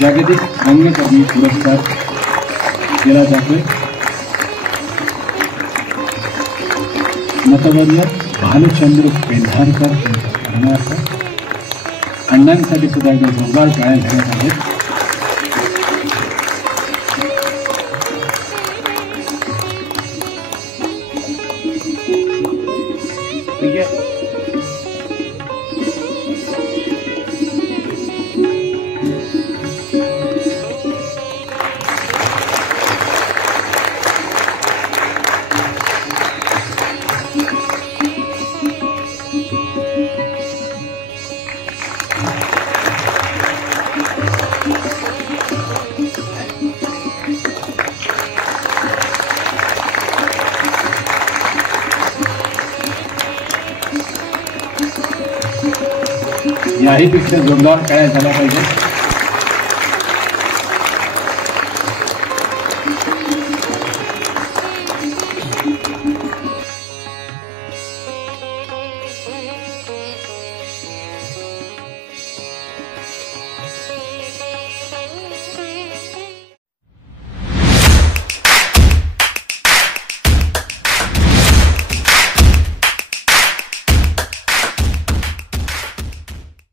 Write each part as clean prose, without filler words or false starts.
जागतिक रंगकर्मी पुरस्कार दिला जातोय. नटवर्य भालचंद्र पेंढारकर स्मरणार्थ अण्णांसाठी सुद्धा जोरदार टाळ्या घेण्यात आहेत. याही पेक्षा जोरदार टाळ्या झाल्या पाहिजे.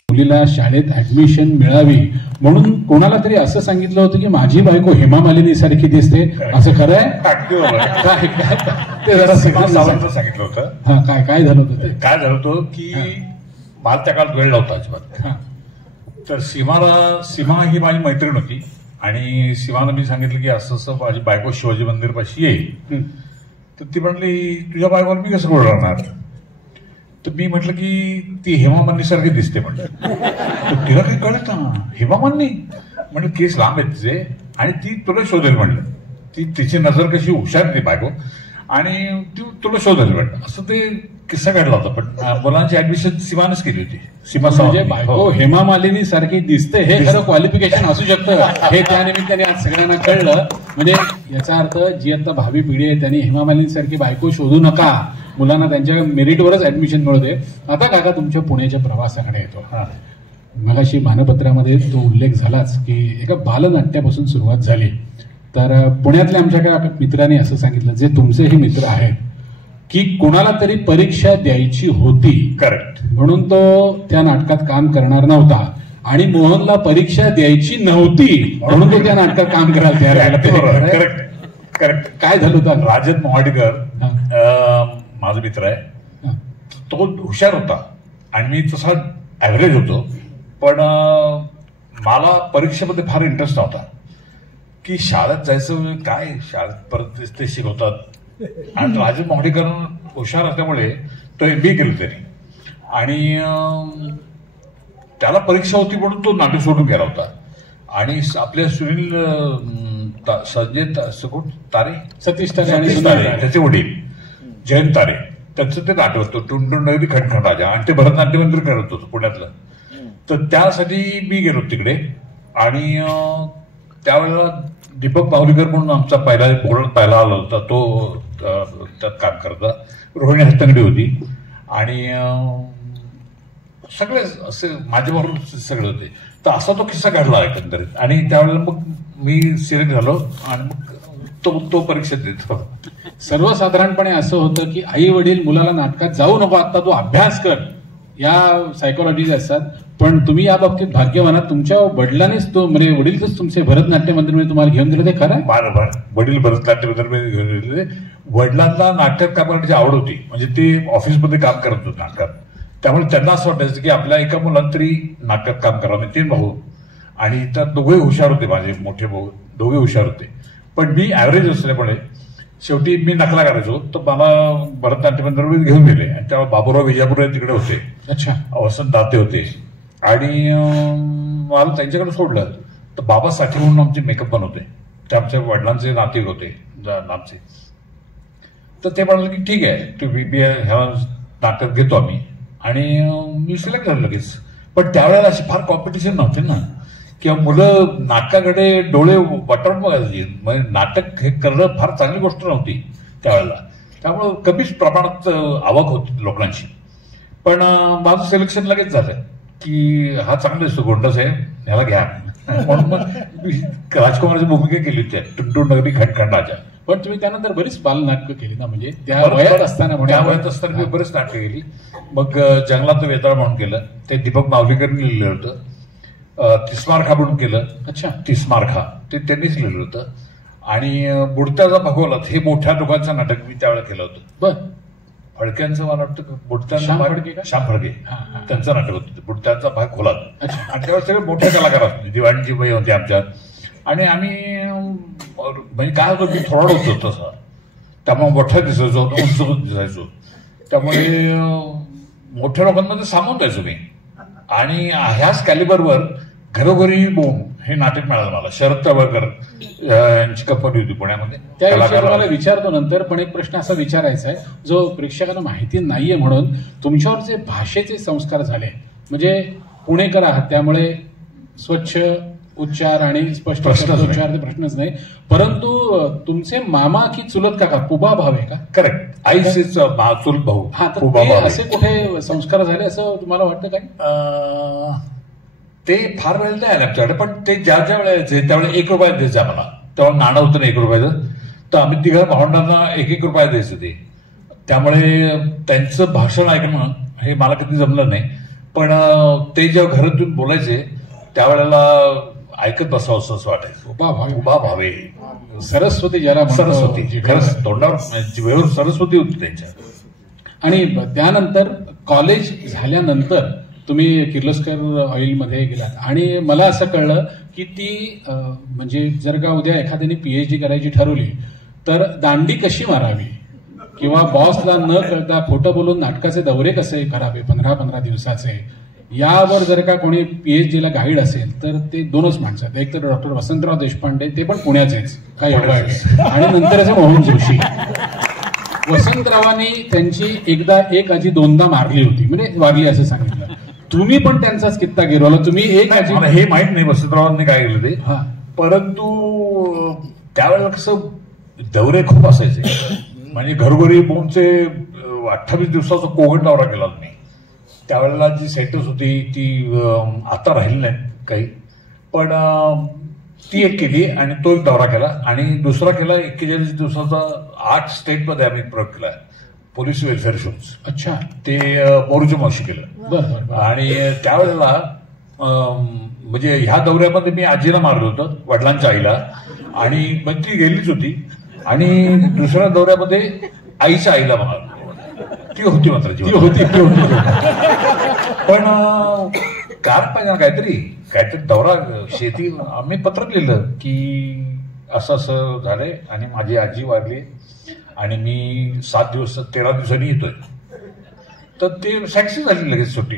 मुलीला शाळेत ऍडमिशन मिळावी म्हणून कोणाला तरी असं सांगितलं होतं की माझी बायको हेमा मालिनी सारखी दिसते. असं खरं आहे? ते जरा सांगितलं होतं. हा, काय काय झालं होतं ते? काय झालं होतं की मला त्या काळात वेळ नव्हता अजिबात. तर सीमा ही माझी मैत्रीण होती आणि सीमानं मी सांगितलं की असं असं माझी बायको शिवाजी मंदिर पाशी येईल. तर ती म्हणली तुझ्या बायकोला मी कसं बोलणार. तर मी म्हटलं की ती हेमा मालिनी सारखी दिसते म्हटलं. तिला काही कळत ना हेमा मालिनी म्हणजे केस लांब आहेत तिचे आणि ती तुला शोधेल म्हटलं. तिची नजर कशी हुशार ती बायको आणि ती तुला शोधेल म्हटलं. असं ते किस्सा घडला होता. पण मुलांची ऍडमिशन सीमानच केली होती. सीमा म्हणजे बायको हेमा मालिनी सारखी दिसते हे खरं क्वालिफिकेशन असू शकतं हे त्या निमित्ताने आज सगळ्यांना कळलं. म्हणजे याचा अर्थ जी आता भावी पिढी आहे त्यांनी हेमा मालिनी सारखी बायको शोधू नका. मुलांना त्यांच्या मेरिटवरच ऍडमिशन मिळू दे. आता काका तुमच्या पुण्याच्या प्रवासाकडे येतो. मगाशी मानपत्रामध्ये तो उल्लेख झालाच की एका बालनाट्यापासून सुरुवात झाली. तर पुण्यातल्या आमच्या मित्रांनी असं सांगितलं जे तुमचेही मित्र आहेत की कोणाला तरी परीक्षा द्यायची होती. करेक्ट. म्हणून तो त्या नाटकात काम करणार नव्हता आणि मोहनला परीक्षा द्यायची नव्हती म्हणून तो त्या नाटकात काम करायला तयार झाला. Correct correct. काय झालं होतं? राजन मोहाडीकर माझा मित्र आहे. तो हुशार होता आणि मी तसा ऍव्हरेज होतो. पण मला परीक्षेमध्ये फार इंटरेस्ट नव्हता की शाळेत जायचं काय शाळेत परत ते शिकवतात. आणि राजन मोहाडीकर हुशार असल्यामुळे तो MBA केलं त्यांनी आणि त्याला परीक्षा होती म्हणून तो नाटक सोडून गेला होता. आणि आपले सुनील संजय तारे सतीश तारे त्याचे वडील जयंत तारे त्यांचं ते नाटक होतं टुंडुंडगरी खणखण राजा आणि ते भरतनाट्य मंदिर करत होतं पुण्यातलं. तर त्यासाठी मी गेलो तिकडे आणि त्यावेळेला दीपक बाहुलीकर म्हणून आमचा पहिला आला होता तो त्यात काम करता. रोहिणी हत्तंगडी होती आणि सगळे असे माझ्याबरोबर सगळे होते. तर असा तो किस्सा घडला एकंदरीत. आणि त्यावेळेला मग मी सिलेक्ट झालो आणि मग तो परीक्षेत देतो. सर्वसाधारणपणे असं होतं की आई वडील मुलाला नाटकात जाऊ नको आता तू अभ्यास कर या सायकोलॉजीज असतात. पण तुम्ही या बाबतीत भाग्यवानात तुमच्या वडिलांनीच तो म्हणजे वडीलच तुमचे भरतनाट्य मंदिरमध्ये तुम्हाला घेऊन दिलं. ते खरं? बरोबर. वडील भरतनाट्य मंदिरमध्ये घेऊन दिले. वडिलांना नाटक काम करण्याची आवड होती. म्हणजे ते ऑफिसमध्ये काम करत होते नाटकात. त्यामुळे त्यांना असं वाटायचं की आपल्या एका मुलांना तरी नाटकात काम करावं. 3 भाऊ आणि त्यात दोघे हुशार होते. माझे मोठे भाऊ दोघे हुशार होते. पण मी ऍव्हरेज असल्यामुळे शेवटी मी नकला करायचो. तर मला भरतनाट्य मंदिरामध्ये घेऊन गेले आणि तेव्हा बाबूराव विजापूर तिकडे होते. अच्छा. वसंत दाते होते आणि मला त्यांच्याकडे सोडलं. तर बाबा साठी म्हणून आमचे मेकअप बनवते. ते आमच्या वडिलांचे नातेवाईक होते नामचे. तर ते म्हणाले की ठीक आहे तू ह्या नाटकात घेतो आम्ही. आणि मी सिलेक्ट झालो लगेच. पण त्यावेळेला अशी फार कॉम्पिटिशन नव्हते ना किंवा मुलं नाटकाकडे डोळे वटारून बघायचे. म्हणजे नाटक हे करणं फार चांगली गोष्ट नव्हती त्यावेळेला. त्यामुळं कमीच प्रमाणात आवक होती लोकांची. पण माझं सिलेक्शन लगेच झालं की हा चांगला दिसतो गोंडस आहे ह्याला घ्या. म्हणून मग मी राजकुमाराची भूमिका केली होती टुनटुन नगरी खंडखंडाच्या. पण तुम्ही त्यानंतर बरीच बालनाटकं केली ना, म्हणजे त्या वयात असताना त्या वयात असताना मी बरेच नाटकं केली. मग जंगलात वेताळ म्हणून केलं, ते दीपक मावलीकरनी लिहिलं होतं. तिस्मारखा म्हणून केलं. अच्छा. तिस्मारखा ते त्यांनीच लिहिलं होतं. आणि बुडत्याचा भगवलत हे मोठ्या लोकांचं नाटक मी त्यावेळेला केलं होतं. बर. फडक्यांचं मला वाटतं बुडत्यांचा श्याम फडके का? श्याम फडके त्यांचं नाटक होतं बुडत्यांचा भाग खोलात. आणि त्यावेळेस सगळे मोठे कलाकार असते, दिवाणजी बाई होते आमच्यात. आणि आम्ही म्हणजे काय होतं, मी थोडा होतो तसा, त्यामुळे मोठ्या दिसायचो, उंच दिसायचो, त्यामुळे मोठ्या लोकांमध्ये सामावून जायचो मी. आणि ह्याच कॅलिबरवर घरोघरी बोम हे नाटक मिळालं मला. शरद तळवळकर यांची कंपनी होती पुण्यामध्ये. त्याविषयी मला विचारतो नंतर, पण एक प्रश्न असा विचारायचा आहे जो प्रेक्षकांना माहिती नाहीये म्हणून. तुमच्यावर जे भाषेचे संस्कार झाले, म्हणजे पुणेकर आहात त्यामुळे स्वच्छ उच्चार आणि स्पष्ट उच्चार ते प्रश्नच नाही, परंतु तुमचे मामा की चुलत काका पुबा भाव आहे का? करेक्ट. आईचेच चुलत भाऊ. हा, तर असे कुठे संस्कार झाले असं तुम्हाला वाटतं काय? ते फार वेळ नाही आले आमच्याकडे, पण ते ज्या ज्या वेळेचे त्यावेळेला 1 रुपया द्यायचे आम्हाला. तेव्हा नाणं होतं ना 1 रुपयाचं, तर आम्ही तिघा भावंडांना 1-1 रुपया द्यायचं ते. त्यामुळे त्यांचं भाषण ऐकणं हे मला कधी जमलं नाही, पण ते जेव्हा घरातून बोलायचे त्यावेळेला ऐकत बसावं असं वाटायचं. उभा भावे सरस्वती ज्याला सरस्वती, खरंच तोंडावर सरस्वती होती त्यांच्या. आणि त्यानंतर कॉलेज झाल्यानंतर तुम्ही किर्लोस्कर ऑइलमध्ये गेलात आणि मला असं कळलं की ती म्हणजे जर का उद्या एखाद्याने PhD करायची ठरवली तर दांडी कशी मारावी किंवा बॉसला न कळता खोटं बोलून नाटकाचे दौरे कसे करावे 15-15 दिवसाचे, यावर जर का कोणी PhDला गाईड असेल तर ते 2च माणसं आहेत. एक तर डॉक्टर वसंतराव देशपांडे, ते पण पुण्याचेच काय आणि नंतर मोहन जोशी. वसंतरावांनी त्यांची एकदा एक आजी 2दा मारली होती, म्हणजे वारली असं सांगितलं. तुम्ही पण त्यांचाच कित्ता गिरवला. तुम्ही एक आजी, हे माहित नाही वसंतरावांनी काय केलं ते, परंतु त्यावेळेला कसं दौरे खूप असायचे. म्हणजे घरोघरी बोमचे 28 दिवसाचा कोविड दौरा केला मी. त्यावेळेला जी सेंटर्स होती ती आता राहिली नाही काही, पण ती एक केली आणि तो एक दौरा केला. आणि दुसरा केला 41 दिवसाचा 8 स्टेटमध्ये आम्ही प्रयोग केला, पोलीस वेलफेअर शोज. अच्छा. ते मोरूच्या मावशी केलं. आणि त्यावेळेला म्हणजे ह्या दौऱ्यामध्ये मी आजीला मारलं होतं, वडिलांच्या आईला, आणि मग ती गेलीच होती. आणि दुसऱ्या दौऱ्यामध्ये आईच्या आईला मारलं, ती होती मात्र ती होती. पण कारण पाहिजे ना काहीतरी दौरा शेती. आम्ही पत्र लिहिलं की असं असं झालंय आणि माझी आजी वारली आणि मी 7 दिवस 13 दिवसांनी येतोय. तर ते सँक्शन झाली लगेच सुट्टी.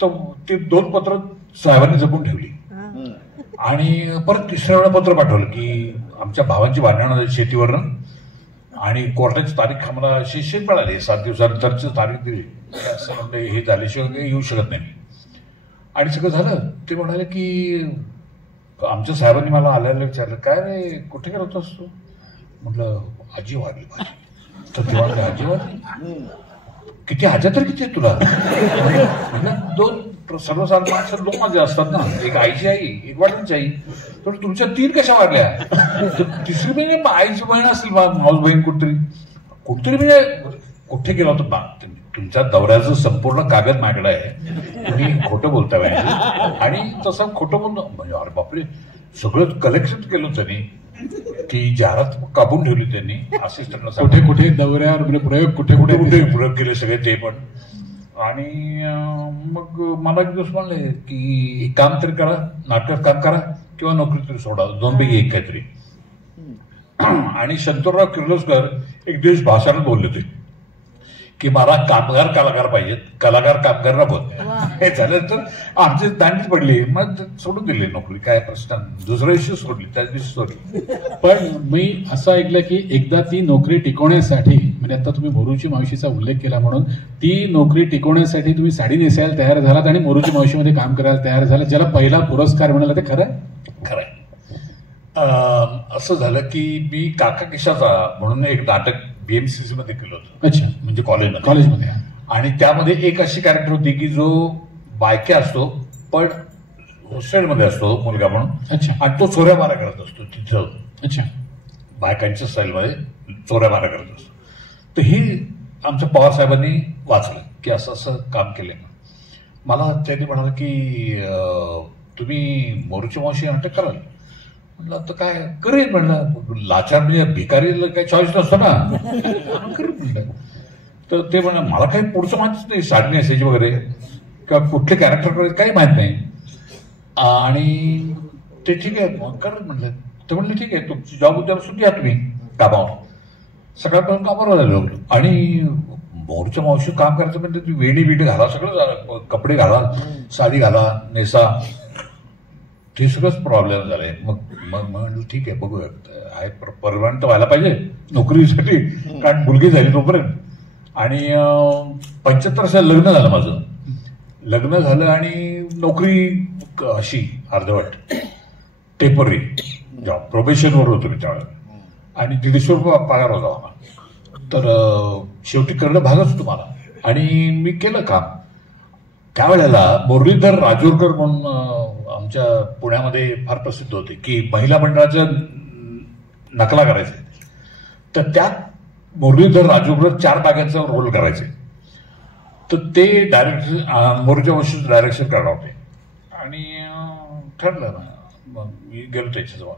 तर ते 2 पत्र साहेबांनी जपून ठेवली. आणि परत 3ऱ्या वेळा पत्र पाठवलं की आमच्या भावांची भांडणं शेतीवरनं आणि कोर्टाची तारीख आम्हाला शेत मिळाली, 7 दिवसानंतरची तारीख दिली. असं म्हणजे हे झाल्याशिवाय येऊ शकत नाही. आणि सगळं झालं. ते म्हणाले की आमच्या साहेबांनी मला आल्याला विचारलं, काय रे कुठे गेला होतास तू? म्हटलं आजी वारली माझी. तर तेव्हा आजी वारली, किती आज्या तर किती आहे तुला? म्हणजे 2 सर्वसाधारण माणसं 2 माझ्या असतात ना, एक आईची आई एक वडिलांची आई, तर तुमच्या 3 कशा वारल्या? तर 3री म्हणजे आईची बहीण असेल, माऊस बहीण कुठतरी म्हणजे कुठे गेला होता? तुमच्या दौऱ्याचं संपूर्ण कागद मागला आहे, तुम्ही खोटं बोलता पाहिजे. आणि तसं खोटं बोलणं म्हणजे अरे बापरे, सगळं कलेक्शन केलं त्यांनी, ती जाहिरात कापून ठेवली त्यांनी असिस्टंटला. कुठे कुठे दौऱ्यावर म्हणजे प्रयोग कुठे कुठे प्रयोग केले सगळे ते पण. आणि मग मला एक दिवस म्हणले की काम तरी करा, नाटकात काम करा किंवा नोकरी तरी सोडा, 2 पैकी 1 काहीतरी. आणि शंतूरराव किर्लोस्कर एक दिवस भाषणात बोलले होते की मला कामगार कलाकार पाहिजेत, कलाकार कामगार नको. हे झालं तर आमची दांडीच पडली, मग सोडून दिली नोकरी. काय प्रश्न, दुसऱ्या दिवशी सोडली, त्याच दिवशी सोडली. पण मी असं ऐकलं की एकदा ती नोकरी टिकवण्यासाठी, म्हणजे आता तुम्ही मोरूची मावशीचा उल्लेख केला म्हणून, ती नोकरी टिकवण्यासाठी तुम्ही साडी नेसायला तयार झालात आणि मोरूची मावशीमध्ये काम करायला तयार झाला, ज्याला पहिला पुरस्कार मिळाला. ते खरं खरंय. असं झालं की मी काका किशाचा म्हणून एक नाटक BMCC मध्ये केलं होतं. अच्छा. म्हणजे कॉलेजमध्ये. आणि त्यामध्ये एक अशी कॅरेक्टर होती की जो बायक्या असतो पण हॉस्टेलमध्ये असतो मुलगा म्हणून. अच्छा. आणि तो चोऱ्या मारा करत असतो तिथं. अच्छा. बायकांच्या स्टाईलमध्ये चोऱ्या मारा करत असतो. तर हे आमच्या पवार साहेबांनी वाचलं की असं असं काम केलंय. मला त्यांनी म्हणाला की तुम्ही मोरूची मावशी नाटक कराल. म्हणलं तर काय करेन. म्हणलं लाचार म्हणजे भिकारीला काही चॉईस नसतो ना. करेन म्हणलं. तर ते म्हणलं मला काही पुढचं माहितीच नाही, साडी नेसायची वगैरे किंवा कुठले कॅरेक्टर करायचं काही माहित नाही. आणि ते ठीक आहे मग कर म्हणलं. तर म्हणलं ठीक आहे तुमची जॉब उद्यापासून या तुम्ही कामावर. सकाळपर्यंत कामावर झालो. आणि मोरच्या मावशी काम करायचं म्हणजे ती वेणी बिडी घाला, सगळं कपडे घाला, साडी घाला, नेसा, ते सगळंच प्रॉब्लेम झालाय. मग मग म्हणलं ठीक आहे बघूया. आहे परमनंट तर व्हायला पाहिजे नोकरीसाठी, कारण मुलगी झाली तोपर्यंत. आणि 75 वर्षात लग्न झालं माझं. लग्न झालं आणि नोकरी अशी अर्धवट टेम्पररी जॉब, प्रोबेशनवर होतो मी त्यावेळेला. आणि 150 रुपये पगार होता मला. तर शेवटी करणं भागच तुम्हाला. आणि मी केलं काम. त्यावेळेला मुरलीधर राजूरकर म्हणून आमच्या पुण्यामध्ये फार प्रसिद्ध होते की महिला मंडळाच्या नकला करायचे. तर त्यात मुरलीधर राजूरकर 4 बागांचा रोल करायचे. तर ते डायरेक्टर मोरच्या वर्षी डायरेक्शन करणार होते. आणि ठरलं ना मग मी गेलो त्याच्याजवळ.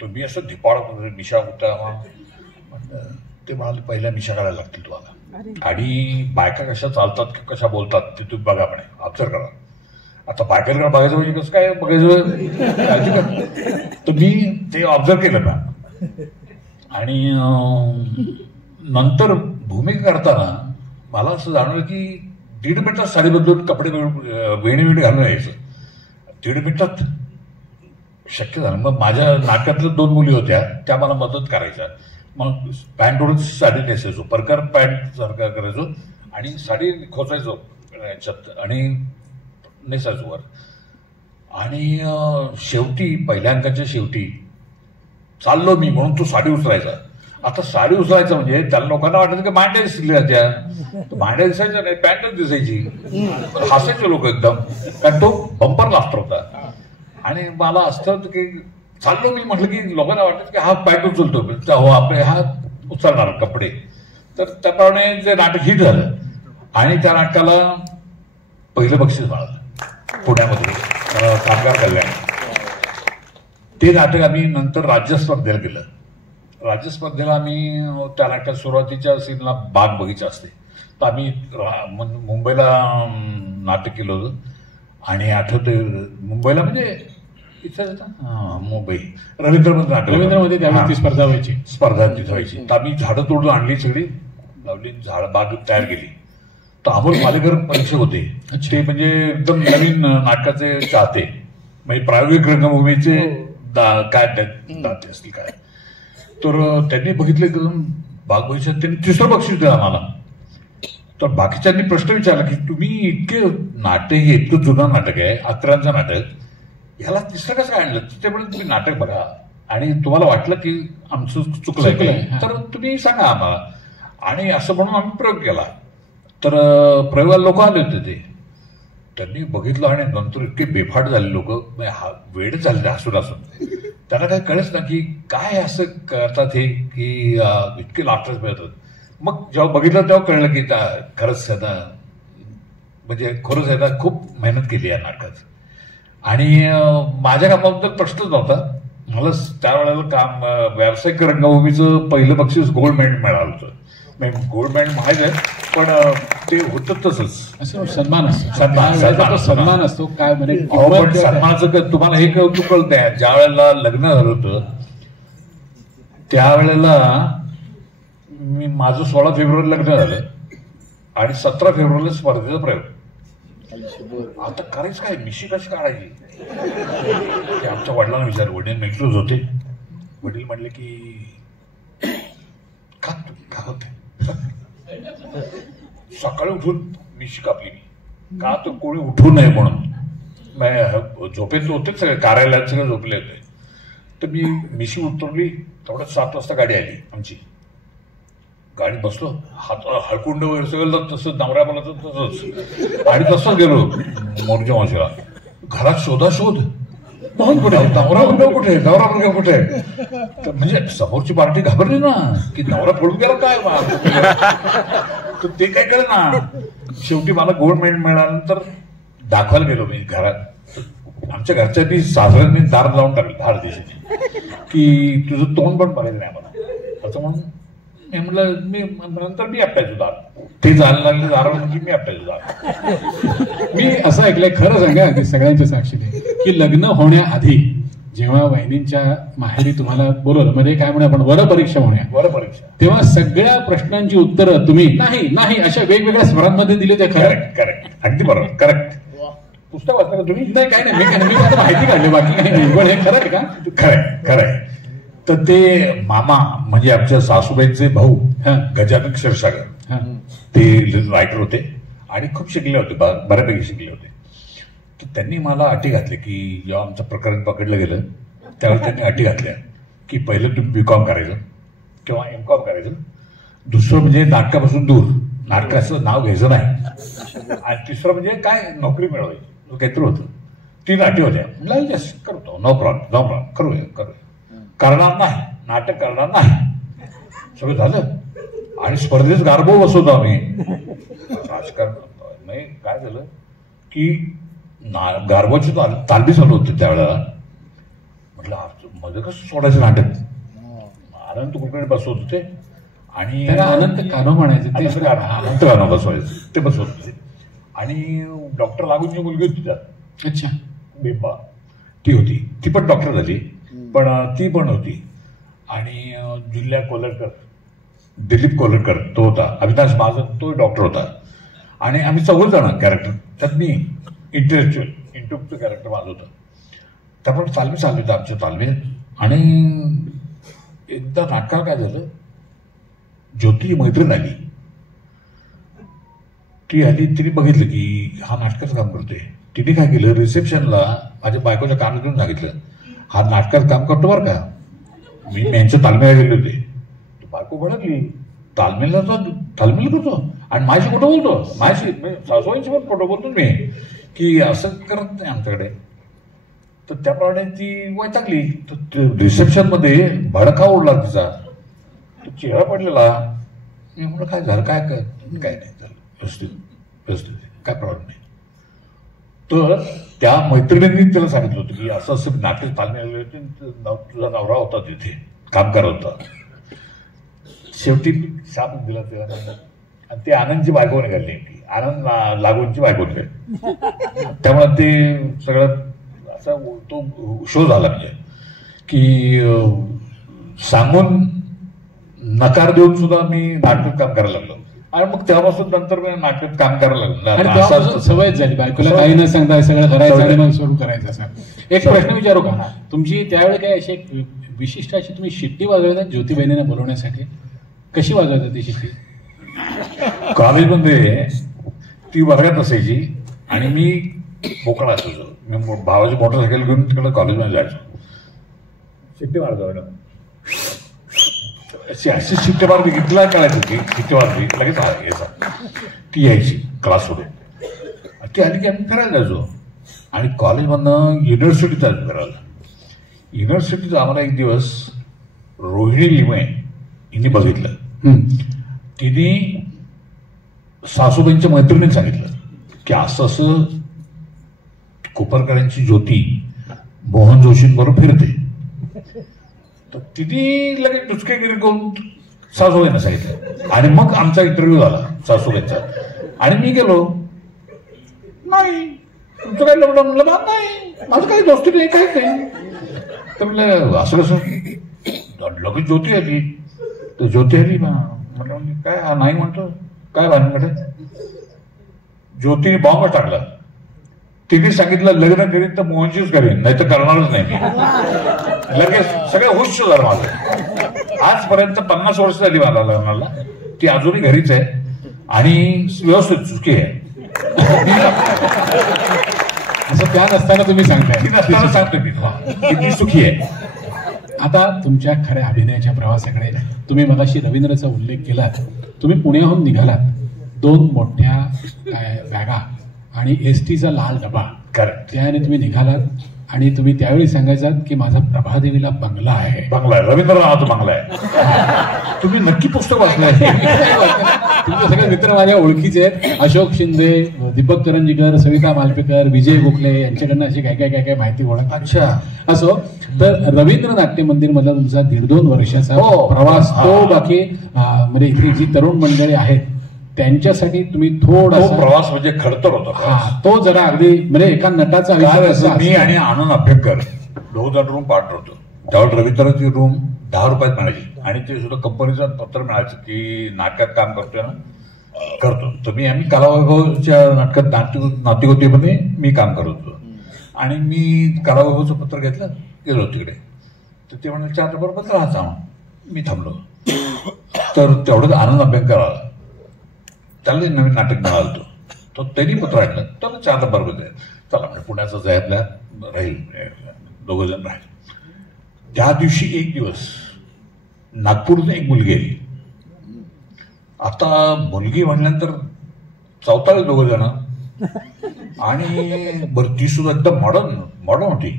तर मी असं धिपाड मिशा होता. ते म्हणाले पहिल्या मिशा काढायला लागतील तुम्हाला. आणि बायका कशा चालतात किंवा कशा बोलतात ते तुम्ही बघा म्हणे, ऑब्झर्व करा. आता बायकांकडे बघायचं म्हणजे कसं काय बघायचं काळजी कर. तर मी ते ऑब्झर्व केलं ना. आणि नंतर भूमिका करताना मला असं जाणवलं की 1.5 मिनिटात साडी बदलून कपडे वेणी घालून यायचं. 1.5 मिनिटात शक्य झालं. मग माझ्या नाटकातल्या 2 मुली होत्या, त्या मला मदत करायच्या. मग पॅन्टवरच साडी नेसायचो, परकर पॅन्ट सारखा करायचो आणि साडी खोचायचो याच्यात आणि नेसायचो वर. आणि शेवटी पहिल्या अंकाच्या शेवटी चाललो मी म्हणून तो साडी उचलायचा. आता साडी उचलायचं म्हणजे त्याला लोकांना वाटायचं की मांड्या दिसल्या त्या. मांड्या दिसायच्या नाही, पॅन्टच दिसायची. हसायचे लोक एकदम, कारण तो बंपर लास्टर होता. आणि मला असतं की चाललो मी म्हटलं की लोकांना वाटतं की हा पॅन्ट उचलतो, हो आपले हा उचलणार कपडे. तर त्याप्रमाणे जे नाटक हिट झालं. आणि त्या नाटकाला पहिलं बक्षीस मिळालं पुण्यामध्ये, कामगार कल्याण. ते नाटक आम्ही नंतर राज्य स्पर्धेला गेलं. राज्य स्पर्धेला आम्ही त्या नाटकात सुरुवातीच्या सीनला बाग बगीचा असते. तर आम्ही मुंबईला नाटक केलं होतं. आणि आठवतंय मुंबईला म्हणजे इथं मुंबई रवींद्रमध्ये नाटक, रवींद्रमध्ये त्यावेळी स्पर्धा व्हायची. स्पर्धा तिथं व्हायची. तर आम्ही झाडं तोडून आणली, सगळी लावली, झाड बाग तयार केली. तर अमोल मालेकर परीक्षक होते. ते म्हणजे एकदम नवीन नाटकाचे चाहते, म्हणजे प्रायोगिक रंगभूमीचे काय दाते असतील काय. तर त्यांनी बघितले एकदम बाग बगीचा. त्यांनी 3रं बक्षीस दिलं आम्हाला. तर बाकीच्यांनी प्रश्न विचारला की तुम्ही इतके नाटक, हे इतकं जुनं नाटक आहे, 11चं नाटक, ह्याला 3रं कसं काय आणलं. ते म्हणजे तुम्ही नाटक बघा आणि तुम्हाला वाटलं की आमचं चुकलंय तर तुम्ही सांगा आम्हाला. आणि असं म्हणून आम्ही प्रयोग केला. तर प्रयोगाला लोक आले होते. ते त्यांनी बघितलं आणि नंतर इतके बेफाट झाले लोक, वेळ झाले हसून हसून. त्यांना काही कळच ना की काय असं करतात हे, की इतके लाफ्टर्स मिळतात. मग जेव्हा बघितलं तेव्हा कळलं की खरंच आहे ना, म्हणजे खरंच आहे ना, खूप मेहनत केली या नाटकात. आणि माझ्या कामाबद्दल प्रश्नच नव्हता. मला त्यावेळेला काम व्यावसायिक रंगभूमीचं पहिलं बक्षीस गोल्ड मेडल मिळालं होतं. गोल्ड मेडल माहीत आहे, पण ते होतं तसंच. असं सन्मान असतो, सन्मान असतो काय म्हणजे. पण सन्मानाचं तुम्हाला हे कळत नाही. ज्या वेळेला लग्न झालं होतं त्यावेळेला माझं 16 फेब्रुवारी लग्न झालं आणि 17 फेब्रुवारीला स्पर्धेचा प्रयोग. आता करायचं काय, मिशी कशी काढायची ते आमच्या वडिलांना विचारलं. वडील मेट्रोज होते. वडील म्हणले की का होते. सकाळी उठून मिशी कापली मी, का तर कोणी उठू नये म्हणून. झोपेत होतेच सगळे, कार्यालयात सगळे झोपले होते. तर मी मिशी उतरली. तेवढ्यात 7 वाजता गाडी आली आमची. गाडी बसलो, हात हळकुंड वगैरे सगळं तसं नवऱ्या मला तसंच. आणि तसंच गेलो मोरच्या मावशीला. घरात शोधाशोध, मोहन कुठे, नवरा मुलगा कुठे, नवरा मुलगा कुठे. तर म्हणजे समोरची पार्टी घाबरली ना की नवरा पळून गेला काय. तर ते काय कळलं ना. शेवटी मला गोल्ड मेडल मिळाल्यानंतर दाखवायला गेलो मी घरात. आमच्या घरच्यांनी सासऱ्यांनी दार लावून टाकले धाड दिशेने की तुझं तोंड पण बघायचं नाही मला असं म्हणून. मी म्हटलं मी नंतर मी आपटायचो दार. ते जायला लागले दार म्हणजे मी आपटायचो दार. मी असं ऐकलंय, खरं सांगा की सगळ्यांच्या साक्षीने, की लग्न होण्याआधी जेव्हा वहिनींच्या माहेरी तुम्हाला बोलवलं, म्हणजे काय म्हणूया आपण वरपरीक्षा म्हणूया, वरपरीक्षा, तेव्हा सगळ्या प्रश्नांची उत्तरं तुम्ही नाही नाही अशा वेगवेगळ्या स्वरांमध्ये दिले. ते खरं. करेक्ट, अगदी बरोबर, करेक्ट. पुस्तक वाचलं का तुम्ही? नाही, काय नाही, मी आता माहिती काढली, बाकी काही नाही. पण हे खरं आहे का? खरंय. तर ते मामा म्हणजे आमच्या सासूबाईंचे भाऊ गजानन क्षीरसागर, ते रायटर होते आणि खूप शिकले होते, बऱ्यापैकी शिकले होते. तर त्यांनी मला अटी घातली की जेव्हा आमचं प्रकरण पकडलं गेलं त्यावेळी त्यांनी अटी घातल्या की पहिलं तुम्ही B.Com करायचं किंवा M.Com करायचं, दुसरं म्हणजे नाटकापासून दूर, नाटकाचं नाव घ्यायचं नाही, आणि तिसरं म्हणजे काय नोकरी मिळवायची काहीतरी होतं. 3 अटी होत्या. म्हटलं जस्ट करतो, नो प्रॉब्लेम, करूया, करणार नाही, नाटक करणार नाही. सगळं झालं आणि स्पर्धेत गारबो बसवतो आम्ही. राजकारण नाही, काय झालं की गारबोची तालमी चालू होती त्यावेळेला. म्हटलं मध्ये कसं सोडायचं नाटक. आनंद कुलकर्णी बसवत होते आणि अनंत कानो म्हणायचं, ते अनंत कानो बसवायचं, ते बसवत होते. आणि डॉक्टर लागूंची मुलगी होती त्यात. अच्छा. बिंबा ती होती, ती पण डॉक्टर झाली, पण ती पण होती. आणि जिल्हा कोलरकर, दिलीप कोलरकर तो होता, अविनाश महाजन तो डॉक्टर होता. आणि आम्ही 4 जण कॅरेक्टर, त्यात मी इंटुकचं कॅरेक्टर माझं होतं. त्याप्रमाणे तालमी चालली होतं आमच्या तालमीत. आणि एकदा नाटकाला काय झालं, ज्योती मैत्रीण आली. ती आली, तिने बघितलं की हा नाटकाचं काम करतोय. तिने काय केलं, रिसेप्शनला माझ्या बायकोच्या कानात घेऊन सांगितलं, हा नाटकाचं काम करतो बरं का. मी यांच्या तालमीला गेले होते. बायको भडकली, तालमीला करतो आणि माझ्याशी कुठं बोलतो, माझ्याशी सासूबाईंशी पण कुठं बोलतो मी की असं करत नाही आमच्याकडे. तर त्याप्रमाणे ती वैतागली. तर रिसेप्शनमध्ये भडका उडला तिचा, तो चेहरा पडलेला. मी म्हटलं काय झालं, काय नाही झालं, व्यवस्थित काय प्रॉब्लेम नाही. तर त्या मैत्रिणींनी त्याला सांगितलं होतं की असं असं नाटक तालमी आले होते, तुझा नवरा होता तिथे काम करत होता. शेवटी शाप दिला त्याला. आणि ते आनंदची बायको निघाली, आनंद लागूनची बायको निघाली. त्यामुळे ते सगळं असं तो शो झाला, म्हणजे की सांगून नकार देऊन सुद्धा मी नाटकात काम करायला लागलो. आणि मग तेव्हापासून नंतर मी नाटकात काम करायला लागलो. सवयच झाली, बायकोला काही न सांगता सगळं करायचं आणि मग सुरू करायचं. असं एक प्रश्न विचारू का, तुमची त्यावेळी काय अशी एक विशिष्ट अशी तुम्ही शिट्टी वाजवायचा ज्योती बहिणीने बोलवण्यासाठी? कशी वाजवायचा ती शिट्टी? कॉलेजमध्ये ती वर्गात असायची आणि मी मोकळा असायचो. मी भावाची मोटरसायकल घेऊन तिकडे कॉलेजमध्ये जायचो. शिट्टी मारतो अशी शिट्टी मारली की तिला कळायचं की शिट्टी मारली लगेच यायचा. ती यायची क्लास सोडून. ती आली की आम्ही फिरायला जायचो. आणि कॉलेजमधनं युनिव्हर्सिटीत जायचो फिरायला. युनिव्हर्सिटीत आम्हाला एक दिवस रोहिणी लिमये हिने बघितलं. तिने सासूबाईंच्या मैत्रिणीने सांगितलं की असं असं कोपरकरांची ज्योती मोहन जोशींबरोबर फिरते. तर तिने लगेच डुचकेगिरी करून सासूबाईंना सांगितलं. आणि मग आमचा इंटरव्ह्यू झाला सासूबाईंचा. आणि मी गेलो, नाही तुमचं काय लग्न? म्हणलं नाही, माझं काही दोस्ती नाही, काहीच नाही. तर म्हणलं असं कसं? लगेच ज्योती आली. तर ज्योती आली म्हटलं काय नाही म्हणतो, काय भानगड? ज्योतीने बॉम्ब टाकला. तिने सांगितलं लग्न करीन तर मोहनशीच करीन, नाही तर करणारच नाही. लगेच सगळं हुश झालं माझं. आजपर्यंत 50 वर्ष झाली मला लग्नाला. ती अजूनही घरीच आहे आणि व्यवस्थित सुखी आहे. असं त्या नसताना तुम्ही सांगताय? ती नसताना सांगतो मी किती सुखी आहे. आता तुमच्या खऱ्या अभिनयाच्या प्रवासाकडे तुम्ही मगाशी रवींद्रचा उल्लेख केलात. तुम्ही पुण्याहून निघालात, 2 मोठ्या बॅगा आणि एसटीचा लाल डबा. करेक्ट. त्याने तुम्ही निघालात आणि तुम्ही त्यावेळी सांगायचात की माझा प्रभादेवीला बंगला आहे. बंगला आहे, रवींद्रनाथ बंगला आहे. तुम्ही नक्की पुस्तक वाचलंय. तुमचे सगळे मित्र माझ्या ओळखीचे आहेत. अशोक शिंदे, दीपक करंजीकर, सविता मालपेकर, विजय गोखले यांच्याकडनं अशी काय काय काय काय माहिती गोळा. अच्छा. असो तर रवींद्र नाट्य मंदिर मधला तुमचा 1.5-2 वर्षाचा प्रवास तो बाकी म्हणजे इथली जी तरुण मंडळी आहेत त्यांच्यासाठी तुम्ही थोडासा प्रवास म्हणजे खडतर होता. तो जरा अगदी म्हणजे एका नटाचा विचार. मी आणि आनंद अभ्यंकर 2 रूम पार्टनर होतो. त्यावेळेस रवींद्रची रूम 10 रुपयात मिळायची आणि ते सुद्धा कंपनीचं पत्र मिळायचं की नाटकात काम करतोय ना, करतो. तर आम्ही कलावैभवच्या नाटकात नातिगोतीमध्ये मी काम करत होतो आणि मी कलावैभवचं पत्र घेतलं, गेलो तिकडे. तर ते म्हणाले 4 नंबर पत्र राहायचा. मी थांबलो. तर तेवढंच आनंद अभ्यंकर आला. त्याला नवीन नाटक मिळालं तो त्यांनी पत्र आणलं. तर 4 नंबर मध्ये चला म्हणजे पुण्याचाच आहे आपल्या, राहील 2 जण राहील. त्या दिवशी एक दिवस नागपूरने एक मुलगी आली. आता मुलगी म्हणल्यानंतर 44 2 जण आणि बरं ती सुद्धा एकदम मॉडर्न होती.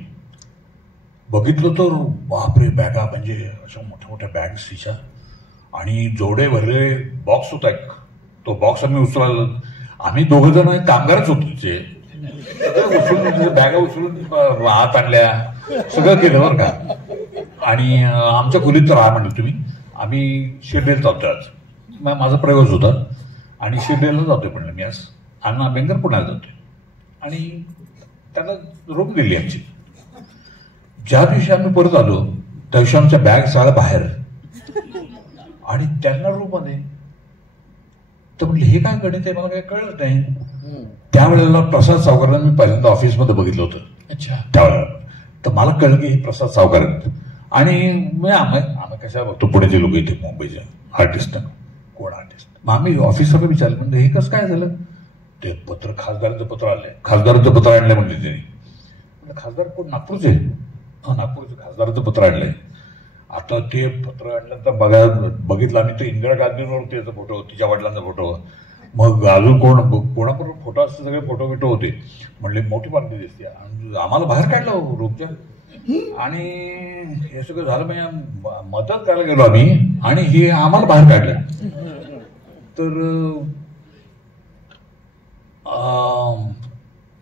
बघितलं तर बापरे, बॅगा म्हणजे अशा मोठ्या मोठ्या बॅग्स तिच्या आणि जोडे भरले बॉक्स होता एक. तो बॉक्स आम्ही उचलायला, आम्ही 2 जण कामगारच होतो तिचे. उचलून बॅगा उचलून आत आणल्या, सगळं केलं बरं का. आणि आमच्या खोलीत राहा म्हणलं तुम्ही. आम्ही शिर्डीला जातोय आज. माझा प्रवेश होता आणि शिर्डीला जातोय म्हणलं मी आज. अण्णा अभ्यंकर पुण्याला जातोय आणि त्याला रूम दिली आमची. ज्या दिवशी आम्ही परत आलो त्या दिवशी आमच्या बॅग सगळ्या बाहेर आणि त्यांना रूम मध्ये. तर म्हणलं हे काय गणित आहे, मला काही कळत नाही. त्यावेळेला प्रसाद सावकारांना मी पहिल्यांदा ऑफिसमध्ये बघितलं होतं. अच्छा. त्यावेळेला तर मला कळलं की हे प्रसाद सावकार आहेत. आणि आम्ही कशा बघतो पुण्याचे लोक इथे मुंबईच्या आर्टिस्ट कोण आर्टिस्ट. मग आम्ही ऑफिसरला विचारलं म्हणजे हे कसं काय झालं. ते पत्र खासदाराचं पत्र आणलंय, खासदाराचं पत्र आणलंय म्हणजे त्यांनी. खासदार कोण, नागपूरचे. नागपूरचे खासदाराचं पत्र आणलंय. आता ते पत्र आणल्यानंतर बघितलं आम्ही तर इंदिरा गांधींवर त्याचा फोटो, तिच्या वडिलांचा फोटो, मग अजून कोणाबरोबर फोटो असते, सगळे फोटो बिटो होते. म्हणले मोठी पार्टी दिसते. आम्हाला बाहेर काढलं रूमच्या आणि हे सगळं झालं. म्हणजे मदत करायला गेलो आम्ही आणि हे आम्हाला बाहेर काढलं. तर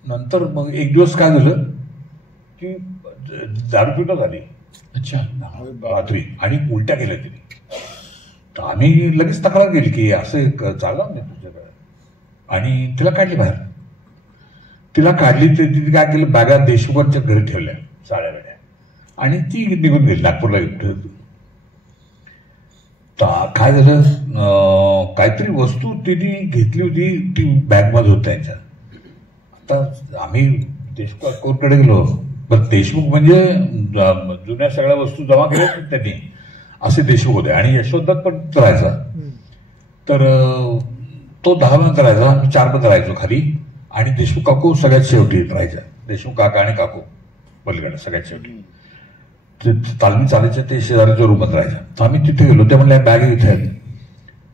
नंतर मग एक दिवस काय झालं की दारू पिणं झाली. अच्छा. रात्री आणि उलट्या केल्या तिने. तर आम्ही लगेच तक्रार केली की असं चाललं नाही तुझ्याकडे आणि तिला काढली बाहेर. तिला काढली तर तिने काय केलं, बॅगा देशमुखांच्या घरी ठेवल्या साड्या वेड्या आणि ती निघून गेली नागपूरला. काय झालं, काहीतरी वस्तू तिने घेतली होती ती बॅगमध्ये होती त्यांच्या. आता आम्ही देशमुख कोर्टकडे गेलो. पण देशमुख म्हणजे जुन्या सगळ्या वस्तू जमा केल्या त्यांनी, असे देशमुख होते. आणि यशवंतात पण राहायचा. तर तो 10 नंतर राहायचा, आम्ही 4 मध्ये राहायचो खाली. आणि देशमुख काकू सगळ्यात शेवटी राहायच्या. देशमुख काका आणि काकू पलीकडे सगळ्यात शेवटी. तालमी चालायच्या ते शेजारीच्या रूममध्ये राहायच्या. तर आम्ही तिथे गेलो. ते म्हणल्या बॅग इथे आहेत.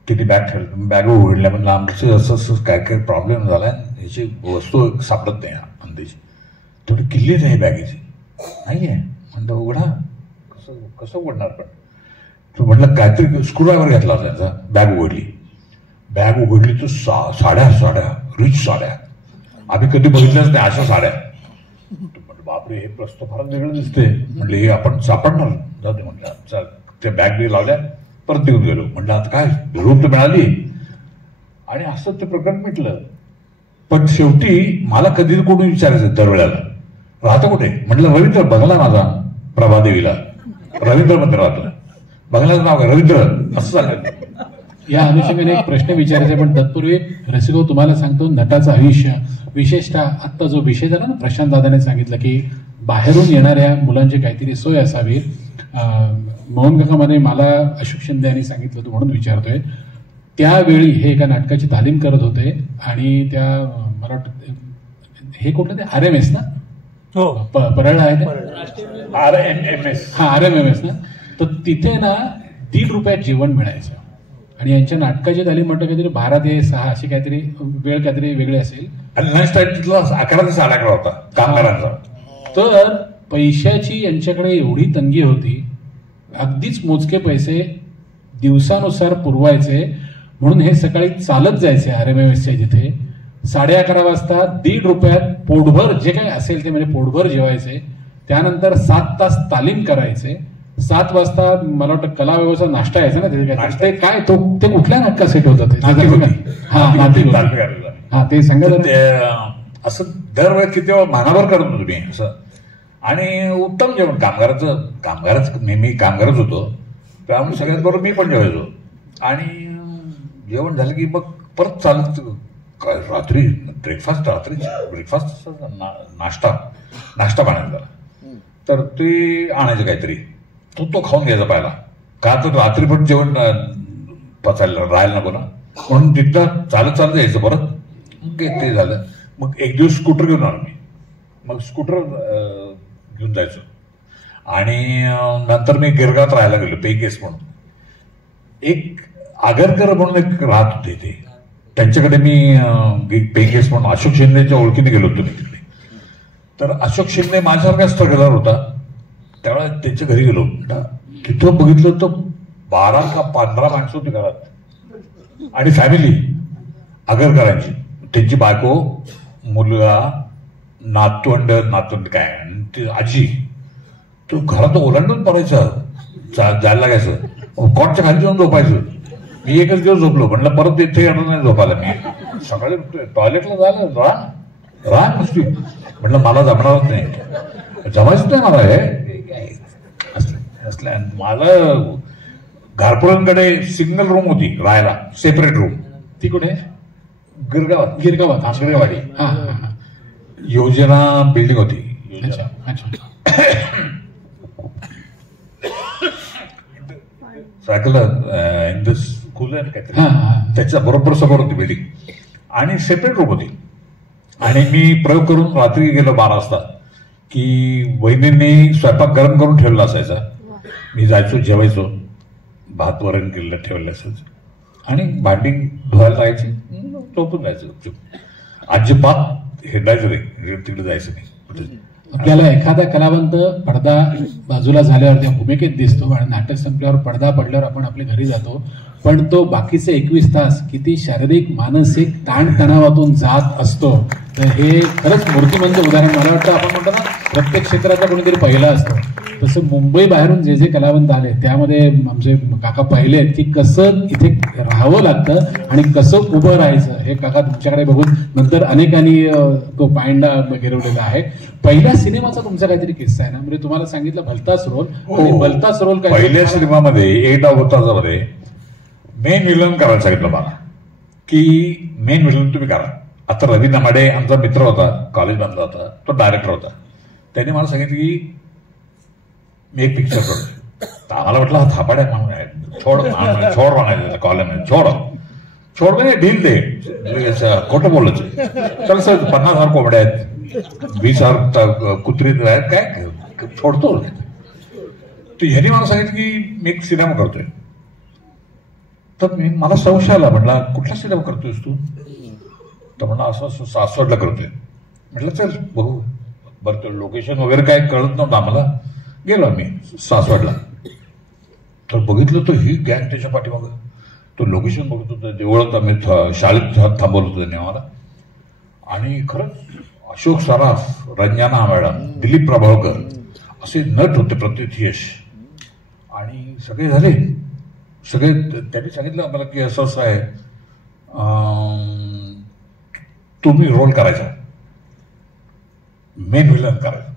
किती बॅग ठेवलं, बॅग उघडल्या. म्हणलं आमचं असं काय काय प्रॉब्लेम झालाय, ह्याची वस्तू सापडत नाही अंदाजी. तेवढी किल्ली नाही बॅगेची नाहीये. म्हणलं उघडा, कसं उघडणार. पण तो म्हटलं काहीतरी स्क्रूड्रायव्हर घेतला त्यांचा. बॅग उघडली तर साड्या रिच साड्या. आम्ही कधी बघितल्याच नाही अशा साड्या. म्हटलं बापरे, हे प्रश्न फार वेगळं दिसते. म्हणलं हे आपण सापडणार. जाऊ दे म्हटलं. त्या बॅग बी लावल्या, परत निघून गेलो. म्हटलं आता काय, रूम तर मिळाली आणि असं ते प्रकरण मिटलं. पण शेवटी मला कधी कोणी विचारायचं दरवेळेला राहतं कुठे. म्हटलं रवींद्र बंगला माझा प्रभादेवीला, रवींद्र मध्ये राहतो. बंगल्याचं नाव काय, रवींद्र असं सांगत. या अनुषंगाने एक प्रश्न विचारायचा, पण तत्पूर्वी रसिको तुम्हाला सांगतो, नटाचं आयुष्य विशेषतः आत्ता जो विषय झाला ना, प्रशांत दादाने सांगितलं की बाहेरून येणाऱ्या मुलांची काहीतरी सोय असावी. मोहन काकामध्ये मला अशोक शिंदे यांनी सांगितलं होतं म्हणून विचारतोय. त्यावेळी हे एका नाटकाची तालीम करत होते आणि त्या मला वाटतं हे कुठलं ते RMS ना, हो परळला आहे ते RMMS. हा RMMS ना. तर तिथे ना 1.5 रुपयात जेवण मिळायचं. आणि यांच्या नाटकाची तालीम म्हटलं काहीतरी 12 ते 6 अशी काहीतरी वेळ काहीतरी वेगळी असेल. आणि लंच टाइम तिथला 11 ते 11:30 होता कामगारांचा. तर पैशाची यांच्याकडे एवढी तंगी होती, अगदीच मोजके पैसे दिवसानुसार पुरवायचे म्हणून हे सकाळी चालत जायचे RMMSच्या जिथे. 11:30 वाजता 1.5 रुपयात पोटभर जे काही असेल ते म्हणजे पोटभर जेवायचे. त्यानंतर 7 तास तालीम करायचे. 7 वाजता मला वाटतं कला व्यवस्था नाश्ता यायचा ना तिथे. नाश्ता काय तो ते कुठल्या नाटका सेट होतं ते? हा ते सांगा. असं दरवेळेस किती वेळा महिनाभर करत होतो मी असं. आणि उत्तम जेवण कामगाराचं मी कामगारच होतो त्यामुळे सगळ्यात बरोबर मी पण जेवायचो. आणि जेवण झालं की मग परत चालत रात्री ब्रेकफास्ट नाश्ता पाण्याचा. तर ते आणायचं काहीतरी तो खाऊन घ्यायचा पहिला. का तर रात्री पण जेवण पचायला राहायला नको ना म्हणून तिथं चालत यायचं परत. मग ते झालं. मग एक दिवस स्कूटर घेऊन आलो मी. मग स्कूटर घेऊन जायचो. आणि नंतर मी गिरगावात राहायला गेलो पे केस म्हणून. एक आगरकर म्हणून एक राहत होते ते, त्यांच्याकडे मी पे केस म्हणून अशोक शिंदेच्या ओळखीने गेलो होतो मी तिकडे. तर अशोक शिंदे माझ्यासारखा स्ट्रगलर होता त्यावेळेला त्यांच्या घरी गेलो. तिथं बघितलं तर 12 का 15 माणसं होती घरात आणि फॅमिली आगरकरांची. त्यांची बायको, मुलगा, नातवंड काय ते आजी. तो घरात ओलांडून पडायचं जायला लागायचं. कॉटच्या खाली जाऊन झोपायचं. मी एकच दिवस झोपलो. म्हटलं परत इथे येणार नाही झोपायला. मी सकाळी टॉयलेटला झालं राह नुसती. म्हटलं मला जमणारच नाही, जमायचं नाही मला हे असल्या. मला घारपुरांकडे सिंगल रूम होती राहायला, सेपरेट रूम. ती कुठे? गिरगावात आंबेवाडी. योजना बिल्डिंग होती. सायकल स्कूल आहे काहीतरी, त्याच्या बरोबर समोर होती बिल्डिंग आणि सेपरेट रूम होती. आणि मी प्रयोग करून रात्री गेलो 12 वाजता की वहिनींनी स्वयंपाक गरम करून ठेवलेला असायचा. मी जायचो, जेवायचो, भात वरण केलेलं ठेवलेलं असायचं आणि भांडी धुवायला जायची, झोपून जायचं चुप. अजिबात हिंडायचं नाही, तिकडे जायचं नाही. आपल्याला एखादा कलावंत पडदा बाजूला झाल्यावर त्या भूमिकेत दिसतो आणि नाटक संपल्यावर पडदा पडल्यावर आपण आपल्या घरी जातो. पण तो बाकीचे 21 तास किती शारीरिक मानसिक ताणतणावातून जात असतो. तर हे खरंच मूर्तिमंत उदाहरण. मला वाटतं आपण म्हणतो ना प्रत्येक क्षेत्राचा कोणीतरी पहिला असतो, तसं मुंबई बाहेरून जे कलावंत आले त्यामध्ये आमचे काका पाहिले आहेत की कसं इथे राहावं लागतं आणि कसं उभं राहायचं. हे काका तुमच्याकडे बघून नंतर अनेकांनी तो पायंडा गिरवलेला आहे. पहिल्या सिनेमाचा तुमचा काहीतरी किस्सा आहे ना, म्हणजे तुम्हाला सांगितलं भलताच रोल. भलताच रोल काय पहिल्या सिनेमामध्ये 8 अवतारामध्ये मेन विलन करायला सांगितलं मला की मेन विलन तुम्ही करा. आता रवी नमाडे आमचा मित्र होता, कॉलेज मधला होता, तो डायरेक्टर होता. त्याने मला सांगितलं की मी एक पिक्चर करतो. आम्हाला म्हटलं हा थापाड आहे म्हणून छोड म्हणायचं कॉलेजमध्ये. छोड म्हणजे ढील दे, खोटं बोलायचं. चल सर 50,000 कोंबड्या आहेत, 20,000 कुत्री आहेत, काय छोडतो. तर ह्याने मला सांगितलं की मी एक सिनेमा करतोय. तर मला संशय आला. म्हटला कुठला सिनेमा करतोयस तू? तर म्हणला असं सासवडला करतोय. म्हटलं चल बघू. बरं तर लोकेशन वगैरे काय कळत नव्हतं आम्हाला. गेलो आम्ही सासवडला. तर बघितलं तर ही गँग त्याच्या पाठीमागं. तो लोकेशन बघत होता, देवळात आम्ही शाळेत थांबवलं होतं त्यांनी आम्हाला. आणि खरंच अशोक सराफ, रंजना मॅडम, दिलीप प्रभावकर असे नट होते, प्रत्येक यश. आणि सगळे झाले. त्यांनी सांगितलं आम्हाला की असं असं आहे, तुम्ही रोल करायचा, मेन व्हिलन करायचं.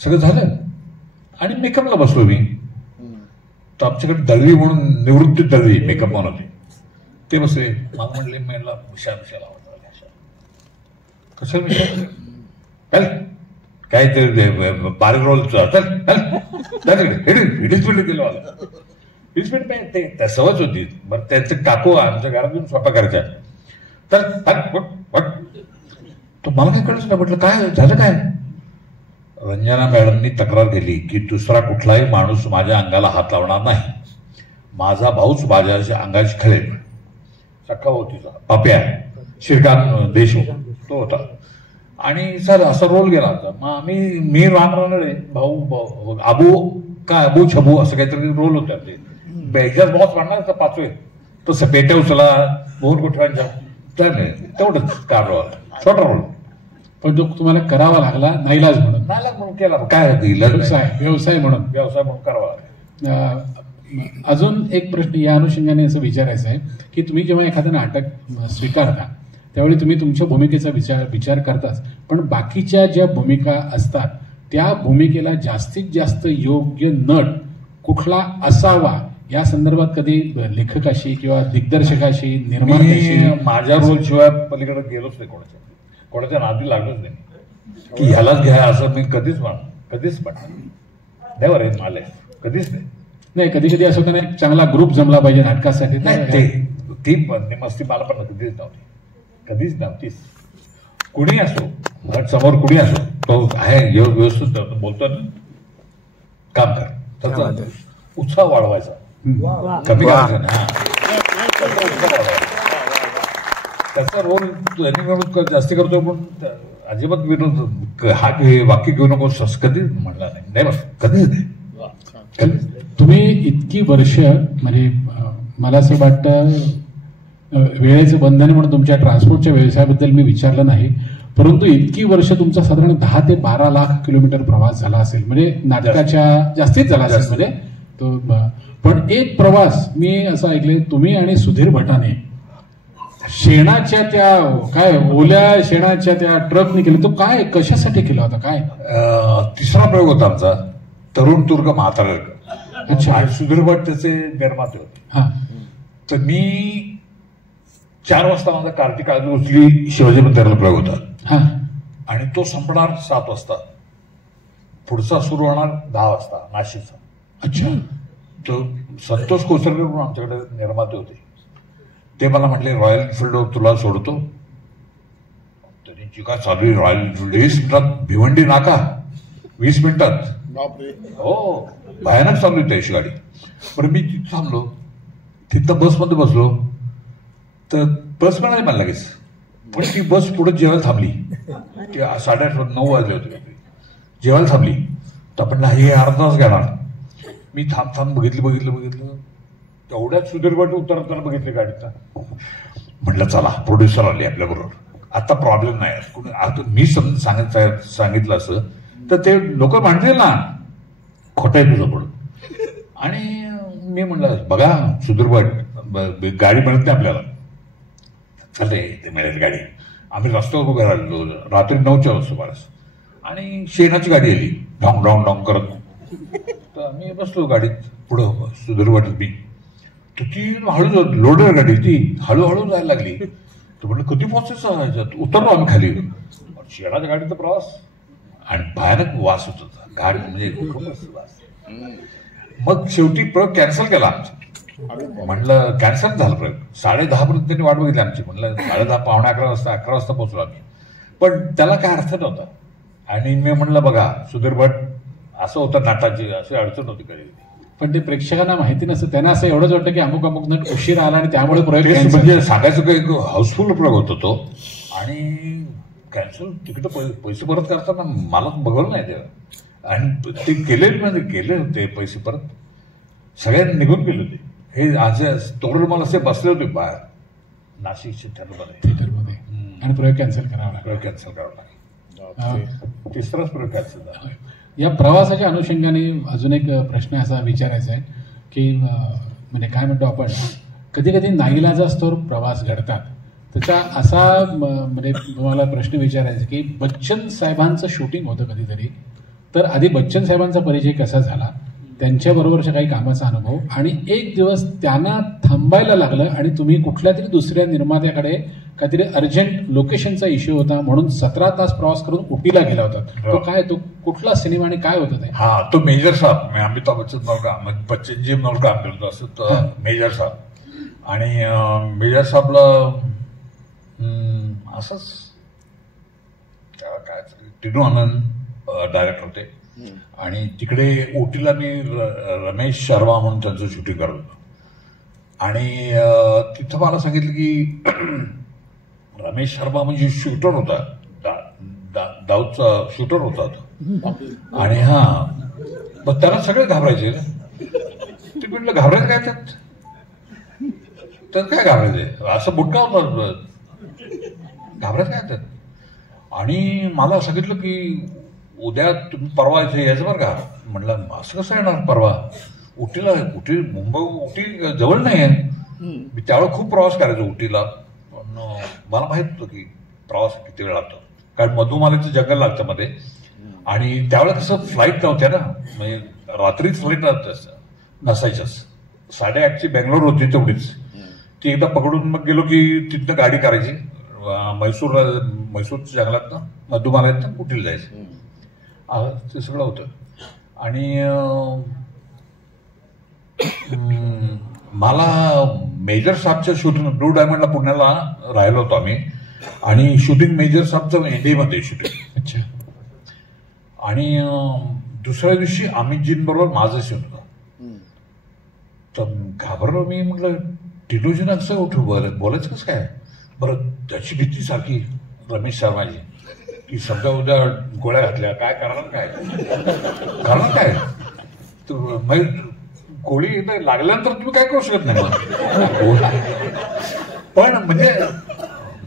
सगळं झालं आणि मेकअपला बसलो मी. तर आमच्याकडे दळवी म्हणून निवृत्ती दळवी मेकअप म्हणून होते, ते बसले. मला म्हणले मला विशाल आवडतो. कसं विशाल काय ते बारीक रोल हिडीस्पीड गेलो मला. हिडीस्पीड ते सवच होती. बरं त्यांचे काकू आमच्या घरात येऊन स्वयंपाक करायच्या. तर तो मला काय कळच नाही. म्हटलं काय झालं काय? रंजना मॅडमनी तक्रार केली की दुसरा कुठलाही माणूस माझ्या अंगाला हात लावणार नाही. माझा भाऊच माझ्या अंगाशी खेळेल, सख्खा भाऊ तिचा पप्या श्रीकांत देशमुख तो होता. आणि सर असा रोल गेला होता. मग मी राम रानडे भाऊ अबू छबू असं काहीतरी रोल होता. ते बेजाच बॉस म्हणणार तर पाचवे तसं पेट्या उचला मोहन कुठवांच्या तेवढंच काम रोल, छोटा रोल. पण तो तुम्हाला करावा लागला नाईलाज म्हणून. नाईलाज म्हणून केला, काय व्यवसाय म्हणून करावा लागला. अजून एक प्रश्न या अनुषंगाने असं विचारायचं आहे की तुम्ही जेव्हा एखादं नाटक स्वीकारता त्यावेळी तुम्ही तुमच्या भूमिकेचा विचार करताच, पण बाकीच्या ज्या भूमिका असतात त्या भूमिकेला जास्तीत जास्त योग्य नट कुठला असावा या संदर्भात कधी लेखकाशी किंवा दिग्दर्शकाशी निर्मात्याशी? माझ्या रोल शिवाय पलीकडे गेलोच नाही, कोणाच्या नादी लागलोच नाही की ह्यालाच घ्या असं मी कधीच म्हणणार नेवर इन माय लाईफ, कधीच नाही. कधी कधी असं होतं ना, चांगला ग्रुप जमला पाहिजे नाटकासाठी. ती मस्ती मला पण कधीच नव्हतीच. कुणी असो समोर कुणी असो तो आहे व्यवस्थित बोलतो ना, काम कर, त्याचा उत्साह वाढवायचा, कमी करायचा ना. त्याचा रोल जास्ती करतो पण अजिबात विनोद हा वाक्य घेऊ नको कधीच म्हणला नाही, कधीच नाही. तुम्ही इतकी वर्ष म्हणजे मला असं वाटतं वेळेचं बंधन म्हणून तुमच्या ट्रान्सपोर्टच्या व्यवसायाबद्दल मी विचारलं नाही, परंतु इतकी वर्ष तुमचा साधारण 10 ते 12 लाख किलोमीटर प्रवास झाला असेल, म्हणजे नाटकाच्या जास्तीत झाला असेल म्हणजे तो. पण एक प्रवास मी असं ऐकले तुम्ही आणि सुधीर भटाने शेणाच्या त्या काय ओल्या शेणाच्या त्या ट्रकने केलं, तो काय कशासाठी केला होता? काय तिसरा प्रयोग होता आमचा, तरुण तुर्क म्हातारा. अच्छा. आणि सुधीर भट त्याचे निर्माते होते. तर मी 4 वाजता माझा कार्तिक आजू उचली शिवाजी मंदिराला प्रयोग होता आणि तो संपणार 7 वाजता, पुढचा सुरू होणार 10 वाजता नाशिकचा. अच्छा. तो संतोष कोसरकर म्हणून आमच्याकडे निर्माते होते, ते मला म्हटले रॉयल एनफिल्डवर तुला सोडतो. त्यांची काय चालू आहे रॉयल एनफिल्ड, 20 मिनिटात भिवंडी नाका, 20 मिनिटात. हो, भयानक चालू होती अशी गाडी. पण मी तिथं थांबलो, तिथं बसमध्ये बसलो तर बस मिळाली मला लगेच. पण ती बस पुढे जेवायला थांबली, ती 8:30-9 वाजले होते, जेवायला थांबली. तर आपण हे अर्धा तास घेणार. मी थांब बघितलं तेवढ्यात सुधीर भट उतरताना बघितले गाडीचा. म्हटलं चला प्रोड्युसर आले आपल्याबरोबर, आता प्रॉब्लेम नाही. कुणी आता मी सांगितलं असं तर ते लोक म्हणतील ना खोटं आहे तुझं पडून. आणि मी म्हणलं बघा सुधीर भट गाडी मिळत नाही आपल्याला, चालते ते मिळेल गाडी. आम्ही रस्त्यावर उभे राहिलो रात्री 9च्या सुमारास आणि शेणाची गाडी आली डॉंग डॉंग डॉंग करत. तर आम्ही बसलो गाडीत पुढं सुधीर भट मी. तर ती हळू लोडेड गाडी ती हळूहळू जायला लागली. तर म्हटलं कधी पोहोचायचं, उतरलो आम्ही खाली. शेणाच्या गाडीचा प्रवास आणि भयानक वास होत होता गाडी, म्हणजे वास. मग शेवटी प्रयोग कॅन्सल केला आमचा. म्हटलं कॅन्सल झालं प्रयोग. 10:30 पर्यंत त्यांनी वाट बघितली आमची. म्हटलं 10:30 पावणे 11 वाजता 11 वाजता पोहोचलो आम्ही. पण त्याला काय अर्थ नव्हता. आणि मी म्हणलं बघा सुधीर भट असं होतं नाटाची, अशी अडचण होती कधी. पण ते प्रेक्षकांना माहिती नसतं, त्यांना असं एवढंच वाटतं की अमुक नट उशीर आला आणि त्यामुळे प्रयोग म्हणजे सांगायचं काही हाऊसफुल प्रयोग होतो तो. आणि कॅन्सल तिकीट पैसे परत करताना मला बघवलं नाही तेव्हा. आणि ते केले होते पैसे परत, सगळ्यांनी निघून गेले होते. हे आज तोरण मला असे बसले होते बाहेर नाशिकच्या थिएटरमध्ये आणि प्रयोग कॅन्सल करावा लागला. तिसराच प्रयोग कॅन्सल झाला. या प्रवासाच्या अनुषंगाने अजून एक प्रश्न असा विचारायचा आहे की म्हणजे काय म्हणतो आपण, कधी कधी नाईलाजास्तवर प्रवास घडतात. त्याचा असा म्हणजे तुम्हाला प्रश्न विचारायचा की बच्चन साहेबांचं शूटिंग होतं कधीतरी, तर आधी बच्चन साहेबांचा परिचय कसा झाला, त्यांच्याबरोबरच्या काही कामाचा अनुभव, आणि एक दिवस त्यांना थांबायला लागलं आणि तुम्ही कुठल्या तरी दुसऱ्या निर्मात्याकडे काहीतरी अर्जंट लोकेशनचा इश्यू होता म्हणून 17 तास प्रवास करून उटीला गेला होता. तो काय, तो कुठला सिनेमा आणि काय होतं ते? हा, तो मेजर साहेब, अमिताभ बच्चनजी म्हणून काम करतो असं तो मेजर साहेब. आणि मेजर साहेबला असंच काय टिनू आनंद डायरेक्टर होते आणि तिकडे ओटीला मी रमेश शर्मा म्हणून त्यांचं शूटिंग करत होतो. आणि तिथं मला सांगितलं की रमेश शर्मा म्हणजे शूटर होता, दाऊदचा शूटर होता तो. आणि मग त्याला सगळे घाबरायचे. ते म्हटलं घाबरायचं काय त्यात काय घाबरायचे, असं बुटका होता, घाबरायचं काय त्यात. आणि मला सांगितलं की उद्या तुम्ही परवा इथे यायचं बरं का. म्हटलं असं कसं येणार परवा, उटी मुंबई उटी जवळ नाही आहे. मी त्यावेळेला खूप प्रवास करायचो उटीला, पण मला माहित होतं की प्रवास किती वेळ लागतो, कारण मधुमालाचं जंगल लागतं मध्ये. आणि त्यावेळेला कसं फ्लाईट नव्हत्या ना, म्हणजे रात्रीच फ्लाईट नसायच्याच. 8:30ची बेंगलोर होती तेवढीच. ती एकदा पकडून मग गेलो की तिथनं गाडी करायची म्हैसूरच्या जंगलातनं मधुमालातनं उटीला जायचं. ते सगळं होतं. आणि मला मेजर साहेबच्या शूटिंग ब्लू डायमंडला पुण्याला राहिलो होतो आम्ही. आणि शूटिंग मेजर साहेबचं एनडीमध्ये शूटिंग. अच्छा. आणि दुसऱ्या दिवशी अमितजींबरोबर माझं शूट होतं. तर घाबरलो मी. म्हटलं टिटोजीनं कसं उठू बोलायचं कसं काय बरं. त्याची भीती सारखी रमेश शर्माजी की समजा उद्या गोळ्या घातल्या काय करणार काय तर गोळी लागल्यानंतर तुम्ही काय करू शकत नाही. पण म्हणजे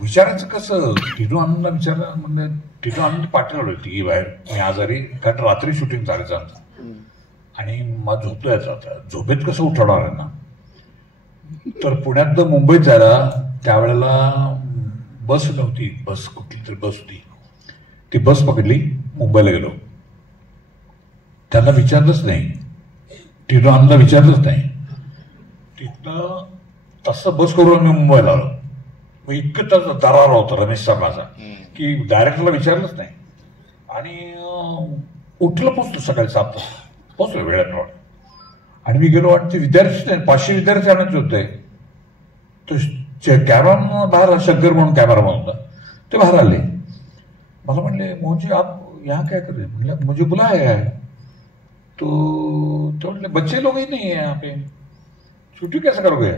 विचारायचं कसं. टिटू आनंदला विचारलं, म्हणजे टिटू आनंद पाठवलं ती बाहेर, मी आजारी, कारण रात्री शूटिंग चालायचं आमचं. आणि मला झोपतो यायचा होता, झोपेत कसं उठवणार आहे ना. तर पुण्यात मुंबईत जायला त्यावेळेला बस नव्हती, बस कुठली तरी बस होती. ती बस पकडली, मुंबईला गेलो. त्यांना विचारलंच नाही, टिटू आनंदला विचारलंच नाही. तिथनं तसं बस करून आम्ही मुंबईला आलो. मग इतकं त्याचा दरार होता रमेश शर्माचा की डायरेक्टरला विचारलंच नाही. आणि उठलं पोचलो, सकाळी 7 वाजता पोचलो वेळेप्रमाणे. आणि मी गेलो वाटते विद्यार्थी 500 विद्यार्थी आणायचे होते. तर कॅमेरामन बाहेर, शंकर म्हणून कॅमेरामन होता, ते बाहेर आले. मला म्हणले मोहनजी आप यहाँ क्या कर रहे? म्हणलं मुझे बुलाया है. तो म्हणले बच्चे लोग ही नहीं है यहाँ पे, शूटिंग कैसे करोगे?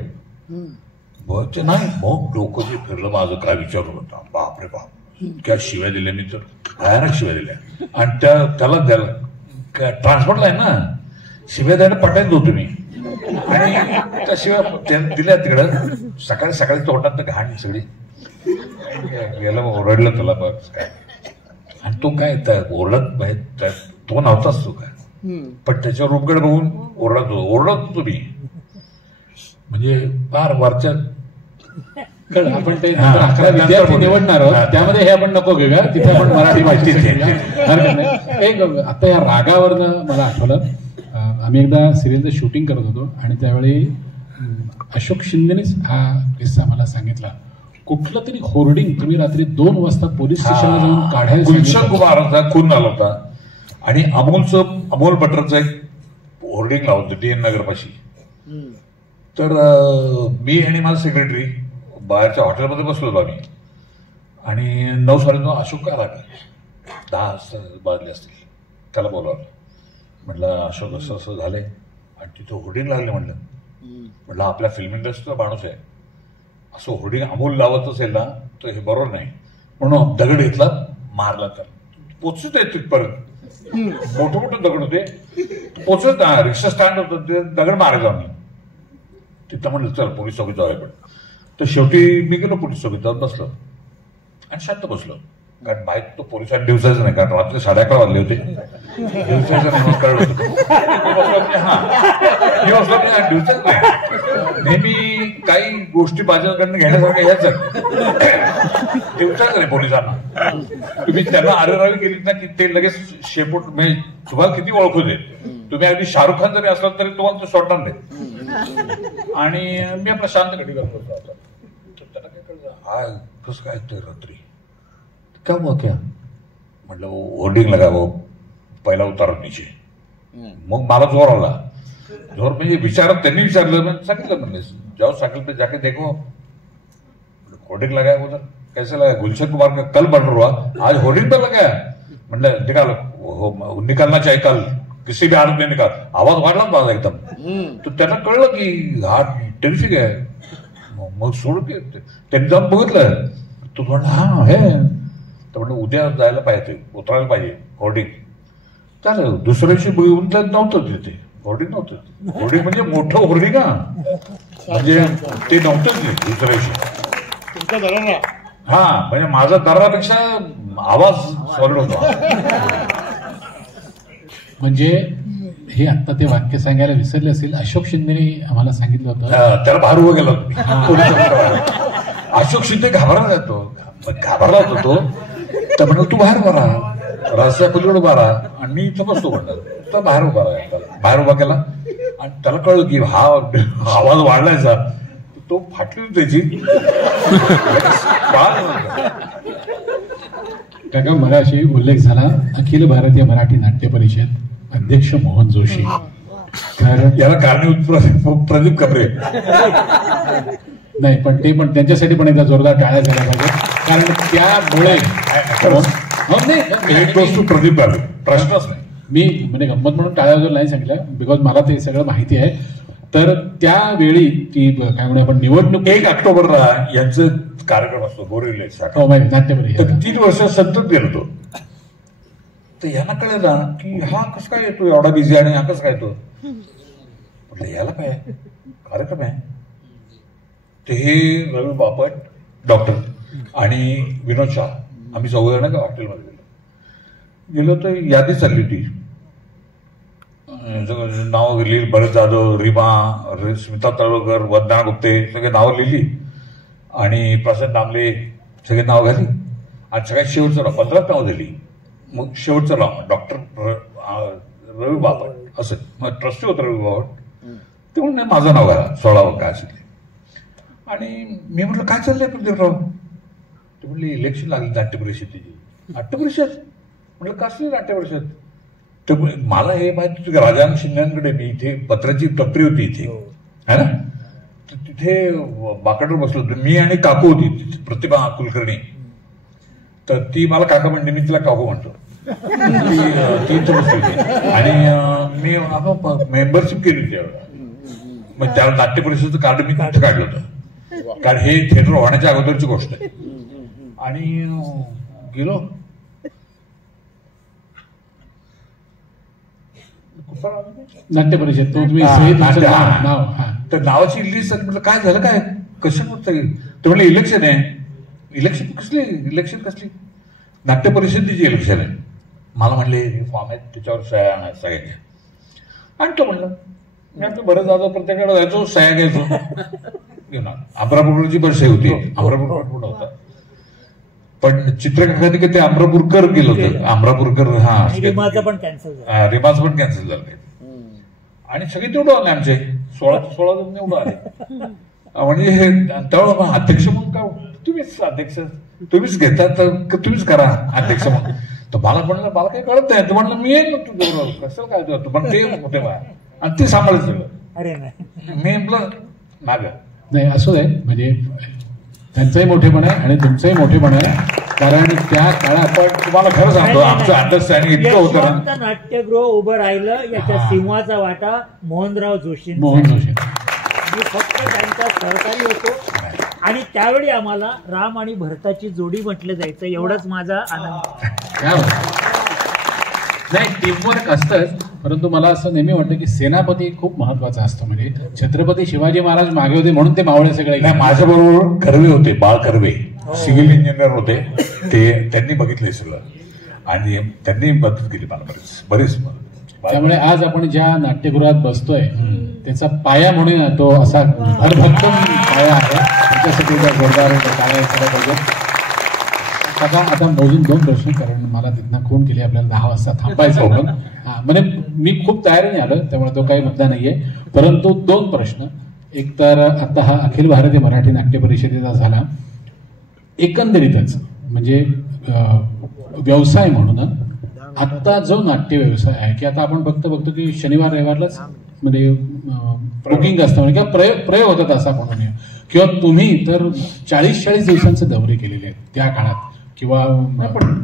बच्चे नाही. मग डोकं जे फिरलं माझं, काय विचारू होता. बापरे बाप, क्या शिव्या दिल्या मी तर, भयानक शिव्या दिल्या. आणि त्याला ट्रान्सपोर्टला आहे ना, शिव्या द्यायला पटायला होतो मी. आणि त्या शिव्या दिल्या तिकडं. सकाळी सकाळी तोंडात घाण सगळी गेलं. ओरडलं त्याला बघ काय. आणि तो काय ओरडत तो नव्हताच तो काय, पण त्याच्या रूपकडे बघून ओरडत तुम्ही. म्हणजे फार वरच्या आपण ते 11 विद्यार्थी निवडणार आहोत, त्यामध्ये हे आपण नको घेऊया. तिथे आपण मराठी माहिती. आता या रागावरनं मला आठवलं, आम्ही एकदा सिरियलचं शूटिंग करत होतो आणि त्यावेळी अशोक शिंदेनेच हा किस्सा मला सांगितला. कुठलं तरी होर्डिंग तुम्ही रात्री 2 वाजता पोलीस स्टेशनला जाऊन काढायचं. गुलशन कुमारांचा खून झाला होता आणि अमोल बटरचं एक होर्डिंग लावलं होतं DN नगरपाशी. तर मी आणि माझा सेक्रेटरी बाहेरच्या हॉटेलमध्ये बसलो होतो आम्ही. आणि 9 साडेनऊ अशोक आला, 10 वाजले असतील. त्याला बोलावलं, म्हटलं अशोक असं असं झालंय आणि तिथं होर्डिंग लागले. म्हटलं आपल्या फिल्म इंडस्ट्रीचा माणूस आहे, असं होर्डिंग अमोल लावत असेल ना तर हे बरोबर नाही. म्हणून दगड घेतला, मारला. तर पोचत आहे तिथपर्यंत, मोठे मोठे दगड होते, पोचत नाही. रिक्षा स्टँड होतं, ते दगड मारायचो आम्ही. तिथं म्हणलं चल पोलीस चौकीत जाऊया. पण तर शेवटी मी गेलो पोलीस चौकीत, जाऊन बसलो आणि शांत बसलो. कारण माहीत तो पोलिसांनी दिवसाचं नाही, कारण रात्री 11:30 वाजले होते. दिवसाचं नाही कळलं होतं. दिवसाच नाही. नेहमी काही गोष्टी माझ्याकडनं घेण्यासारख्या ह्याच दिवसाच नाही पोलिसांना. तुम्ही त्यांना आरेरावी केलीत ना की ते लगेच शेपूट, म्हणजे तुम्हाला किती ओळखू दे, तुम्ही अगदी शाहरुख खान जरी असला तरी तुम्हाला तो सोडणार नाही. आणि मी आपला शांत घडी करतो. त्याला काय कळलं, हा कसं काय ते रात्री क्या हुआ क्या? म्हटलं होर्डिंग लगा वो पहिला उतारा नीचे. मग मला जोर आला. जोर म्हणजे विचारत, त्यांनी विचारलं, सांगितलं म्हणले जाओ साइकिल पे जाके देखो होर्डिंग लगा उधर. कैसे लगा? गुलशन कुमार का कल बन रहा, आज होर्डिंग पर लगा. म्हटलं निकालना चाहिए कल, किसी भी हालत में निकाल. आवाज वाढला माझा एकदम. तर त्यांना कळलं की हा टेरिफिक आहे. मग सोडून त्यांनी जाऊन बघितलं. तो म्हणला हा हे तर म्हणलं उद्या जायला पाहिजे, उतरायला पाहिजे होर्डिंग. चालेल. दुसऱ्या दिवशी येऊन तर नव्हतं तिथे होर्डिंग, नव्हतं होर्डिंग म्हणजे मोठं होर्डिंग हा, म्हणजे ते नव्हतंच नाही दुसऱ्या दिवशी. हा म्हणजे माझा दरापेक्षा आवाज सॉलिड होता. म्हणजे हे आता ते वाक्य सांगायला विसरले असेल. अशोक शिंदेने आम्हाला सांगितलं होतं, त्याला बाहेर उभं गेला तुम्ही. अशोक शिंदे घाबरला होतो तो. तर म्हणलं तू बाहेर उभा राहा, रस्त्या पलीकडे उभा राहा आणि मी इथं बसतो म्हणलं. तर बाहेर उभा राहा. त्याला बाहेर उभा केला आणि त्याला कळलं की हा आवाज वाढलायचा. तो फाटली त्याची. काका मगाशी उल्लेख झाला अखिल भारतीय मराठी नाट्य परिषद अध्यक्ष मोहन जोशी. तर याला कारणीभूत प्रदीप कबरे. नाही पण त्यांच्यासाठी पण एकदा जोरदार टाळ्या झाल्या पाहिजे, कारण त्यामुळे प्रदीप कबरे प्रश्नच नाही. मी म्हणजे गंमत म्हणून टाळ्या वगैरे नाही सांगितलं, बिकॉज मला ते सगळं माहिती आहे. तर त्यावेळी ती काय म्हणूया आपण निवडणूक 1 ऑक्टोबरला यांचं कार्यक्रम असतो बोरिवलीचा नाट्य परिषद. 3 वर्ष सतत गेलो तो. तर यांना कळलं की हा कसं काय येतो एवढा बिझी आणि हा कसं काय येतो. म्हटलं याला काय कार्यक्रम आहे. ते हे रवी बापट डॉक्टर आणि विनोद शाह आम्ही 4 जण हॉटेलमध्ये गेलो तर यादी चालली होती. नाव लिहिली. भरत जाधव, रीमा, स्मिता तळवकर, वंदना गुप्ते सगळे नावं लिहिली आणि प्रसाद दामले सगळे नाव घाली आणि सगळ्यात शेवटचं नाव 15 नाव दिली. मग शेवटचं नाव डॉक्टर रवी बापट असं. मग ट्रस्टी होतं रवी बापट. ते म्हणून माझं नाव घाला 16वं काय असेल. आणि मी म्हटलं काय चाललंय प्रदीपराव. ते म्हणले इलेक्शन लागली नाट्य परिषदेची. नाट्य परिषद म्हटलं कसली नाट्य परिषद. तर मला हे माहिती होतं की राजाराम शिंदेकडे मी इथे पत्राची टपरी होती इथे है ना. तर तिथे बाकडावर बसलो होतो मी आणि काकू होती प्रतिभा कुलकर्णी. तर ती मला काका म्हणते, मी तिला काकू म्हणतो. ती इथं बसली होती आणि मी मेंबरशिप केली त्यावेळेला. मग त्या नाट्य परिषदेचं कार्ड मी तिथं काढलं होतं, कारण हे थिएटर होण्याच्या अगोदरची गोष्ट आहे. आणि गेलो नाट्य परिषद. तर नावाची लिस्ट म्हटलं काय झालं काय कसं म्हणता येईल. ते म्हणलं इलेक्शन आहे. इलेक्शन कसली इलेक्शन कसली. नाट्य परिषदेची इलेक्शन आहे. मला म्हणले हे फॉर्म आहेत त्याच्यावर सह्या आणायच्या सगळ्यांच्या. आणि तो म्हणलं मी आपलं बरं जाधव प्रत्येकाकडे जायचो सह्या घ्यायचो घेऊन. अमरापूरची पण सही होती. अमरापूर पण होता पण चित्रकारांनी ते अमरापूरकर गेलं होतं. अमरापूरकर हा रिमाचं पण कॅन्सल झालं. आणि सगळे निवडून आले आमचे 16 जण निवडून आले. म्हणजे हे तेव्हा अध्यक्ष म्हणून का तुम्हीच अध्यक्ष तुम्हीच घेता तर तुम्हीच करा अध्यक्ष म्हणून. तर मला काही कळत नाही. तर म्हणलं मी येईल तुझ्याबरोबर कसं काय होतं पण ते मोठे बाय आणि ते सांभाळायचं सगळं. अरे नाही मी म्हटलं माग नाही असू दे. म्हणजे त्यांचंही मोठेपण आहे आणि तुमचंही मोठेपण आहे, कारण त्या काळात पण तुम्हाला खरं सांगतो आमचं अंडरस्टँडिंग इतकं होतं ना. नाट्यगृह उभं राहिलं याच्या सिंहाचा वाटा मोहनराव जोशी. मोहन जोशी मी फक्त त्यांचा सहकारी होतो आणि त्यावेळी आम्हाला राम आणि भरताची जोडी म्हटलं जायचं एवढंच माझा आनंद. नाही टीमवर्क असतंच, परंतु मला असं नेहमी वाटतं की सेनापती खूप महत्वाचा असतो. म्हणजे छत्रपती शिवाजी महाराज मागे होते म्हणून ते मावळे सगळे. नाही माझ्या बरोबर कर्वे होते, बाळ कर्वे सिव्हिल इंजिनियर होते. ते त्यांनी बघितलंय सगळं आणि त्यांनी मदत केली मला बरीच मदत. त्यामुळे आज आपण ज्या नाट्यगृहात बसतोय त्याचा पाया म्हणून तो असा भरभक्कम पाया आहे. त्याच्यासाठी जोरदार टाळ्या केल्या पाहिजे. आता मोजून 2 प्रश्न, कारण मला तिथनं खून केली, आपल्याला 10 वाजता थांबायचं होतं. म्हणजे मी खूप तयारीने आलो त्यामुळे तो काही मुद्दा नाहीये, परंतु 2 प्रश्न. एक तर आता हा अखिल भारतीय मराठी नाट्य परिषदेचा झाला, एकंदरीतच म्हणजे व्यवसाय म्हणून आता जो नाट्य व्यवसाय आहे की आता आपण बघतो की शनिवार रविवारलाच म्हणजे बुकिंग असतं म्हणजे किंवा प्रयोग होतात असं आपण म्हणूया, किंवा तुम्ही तर 40 दिवसांचे दौरे केलेले आहेत त्या काळात. किंवा पण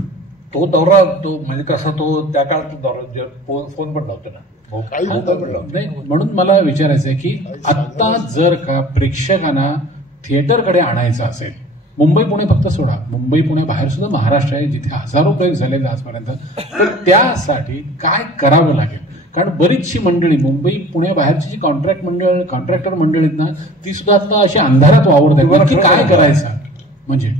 तो दौरा तो म्हणजे कसा तो त्या काळात दौरा फोन पण नव्हतं ना. नाही, म्हणून मला विचारायचं आहे की आत्ता जर का प्रेक्षकांना थिएटरकडे आणायचं असेल, मुंबई पुणे फक्त सोडा, मुंबई पुणे बाहेर सुद्धा महाराष्ट्र आहे जिथे हजारो प्रयोग झालेले आजपर्यंत, तर त्यासाठी काय करावं लागेल? कारण बरीचशी मंडळी मुंबई पुणे बाहेरची जी कॉन्ट्रॅक्टर मंडळी आहेत ना, ती सुद्धा आता अशी अंधारात वावरतात की काय करायचं. म्हणजे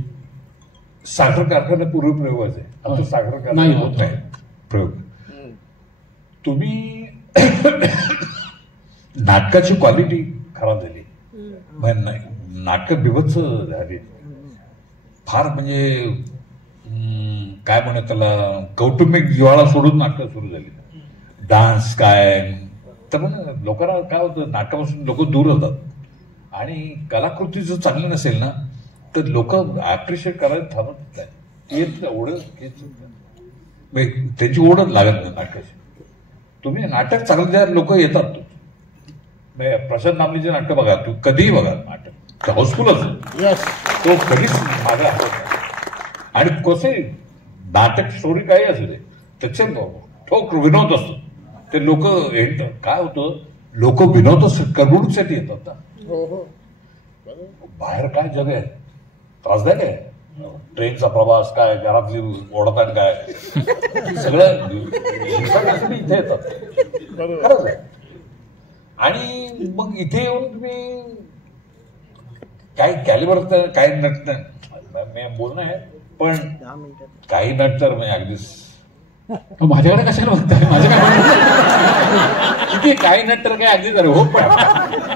साखर कारखाना पूर्वी प्रयोगच आहे, आता साखर कारखाना नाही होत नाही प्रयोग. तुम्ही नाटकाची क्वालिटी खराब झाली, नाटकं बिभत्स झाली, फार म्हणजे काय म्हणत त्याला कौटुंबिक जिव्हाळा सोडून नाटकं सुरू झाली. डान्स काय तर लोकांना काय होतं, नाटकापासून लोक दूर होतात आणि कलाकृती जर चांगली नसेल ना तर लोक ऍप्रिशिएट करायला थांबत नाही. त्यांची ओढच लागत नाही नाटकाची. तुम्ही नाटक चांगलं द्या, लोक येतात. प्रशांत नामलीचे नाटक बघा, तू कधीही बघा नाटक हाऊसफुलच, तो कधीच मागे राहत नाही. आणि कसे नाटक स्टोरी काही असू दे त्याचे ठोक विनोद असतो. ते लोक काय होतं, लोक विनोद करमणुकीसाठी येतात ना. बाहेर काय जग आहे, त्रासदायक आहे. ट्रेनचा प्रवास काय, घरातली ओढताना काय, सगळं इथे येतात खरंच आहे. आणि मग इथे येऊन तुम्ही काही कॅलिबर काही नट बोलणं आहे, पण काही नट तर म्हणजे अगदीच माझ्याकडे कशाला बघताय, माझ्या काय काही नट तर काय अगदी जर हो, पण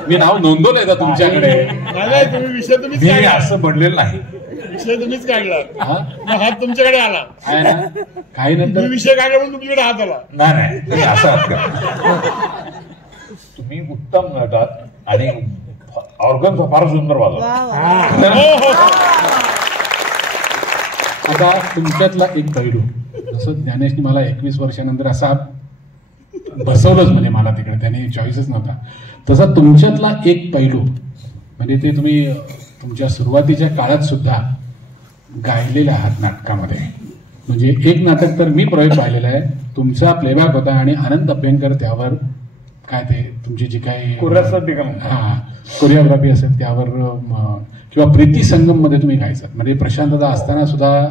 मी नाव नोंदवलंय का तुमच्याकडे? मी असं म्हणलेलं नाही, विषय तुम्हीच काढला, हात तुमच्याकडे आला आहे ना. काही नंतर विषय काढला म्हणून तुमच्याकडे हात आला. नाही तुम्ही असं आहात का? तुम्ही उत्तम नटात आणि ऑर्गन फार सुंदर वाजवता. आता तुमच्यातला एक पैलू, जसं ज्ञानेशनी मला 21 वर्षानंतर असा बसवलंच, म्हणजे मला तिकडे त्याने चॉईसच नव्हता, तसा तुमच्यातला एक पैलू म्हणजे ते तुम्ही तुमच्या सुरुवातीच्या काळात सुद्धा गायलेले आहात नाटकामध्ये. म्हणजे एक नाटक तर मी प्रयोग पाहिलेला आहे, तुमचा प्लेबॅक होता आणि अनंत अभ्यंकर त्यावर काय ते तुमची जी काही कोरिओग्राफी असेल त्यावर किंवा प्रीती संगम मध्ये तुम्ही गायचात. म्हणजे प्रशांतता असताना सुद्धा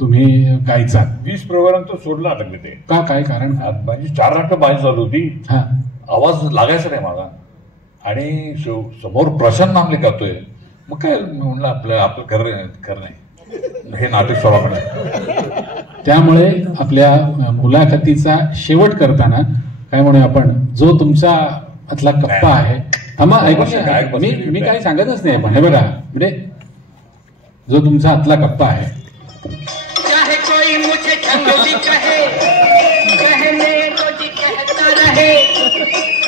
तुम्ही गायचात. 20 प्रवारांत सोडलं नाटक मी ते. का, काय कारण? माझी 4 नाटकं बाहेर चालू होती, आवाज लागायचा नाही माझा, आणि समोर प्रशांत नामले गातोय, मग काय म्हणलं आपलं खरं नाही, हे नाटक सोडा. त्यामुळे आपल्या मुलाखतीचा शेवट करताना काय म्हणूया आपण, जो तुमचा आतला कप्पा आहे, मी काही सांगतच नाही पण, हे बघा, म्हणजे जो तुमचा आतला कप्पा आहे, चाहे कोई मुझे जंगली कहे, कहने को जी कहता रहे,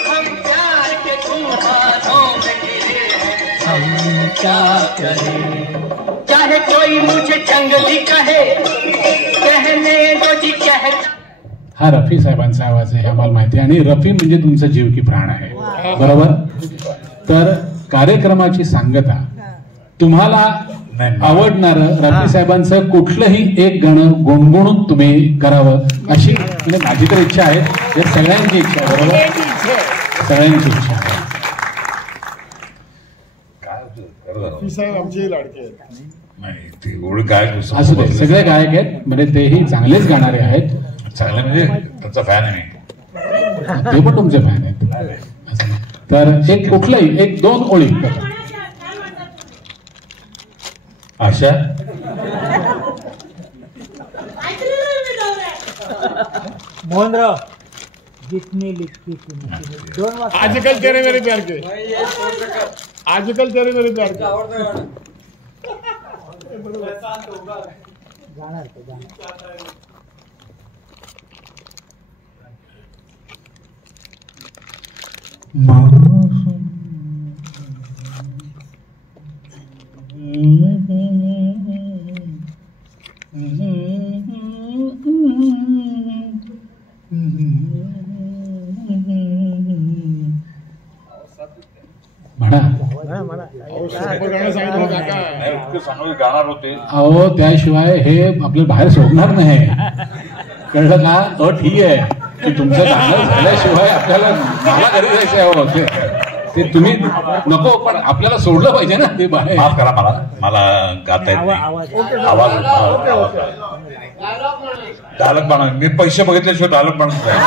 हम प्यार के तूफानों में गिरे हैं, हम क्या करें. चाहे कोई मुझे जंगली कहे, कहने को जी कहता. हा रफी साहेबांचा आवाज आहे, हे आम्हाला माहिती आहे, आणि रफी म्हणजे तुमचा जीव की प्राण आहे, बरोबर. तर कार्यक्रमाची सांगता तुम्हाला आवडणारं रफी साहेबांचं कुठलंही एक गाणं गुणगुणून तुम्ही करावं अशी म्हणजे माझी तर इच्छा आहे, या सगळ्यांची इच्छा आहे, बरोबर, सगळ्यांची इच्छा आहे. आमचे लाडके असू दे, सगळे गायक आहेत, म्हणजे तेही चांगलेच गाणारे आहेत. चांगले म्हणजे त्यांचा फॅन आहे मी, ते पण तुमचे फॅन आहेत. तर एक कुठलंही एक 2 ओळी आशा. मोहनराव जितनी लिखती थी 2 वाक्य. आजकल तेरे मेरे प्यार के, आजकल तेरे मेरे प्यार के. जाणार ते जाणार. गाणार होते, अहो त्याशिवाय हे आपलं बाहेर सोडणार नाही, कळलं का. अट ही आहे की तुमचं गाणं झाल्याशिवाय आपल्याला मला घरी जायचं आहे. ते तुम्ही नको, पण आपल्याला सोडलं पाहिजे ना ते बाहेर. माफ करा, मला गाता येत नाही. आवाज डायलॉग म्हणा. मी पैसे बघितल्याशिवाय डायलॉग म्हणत नाही.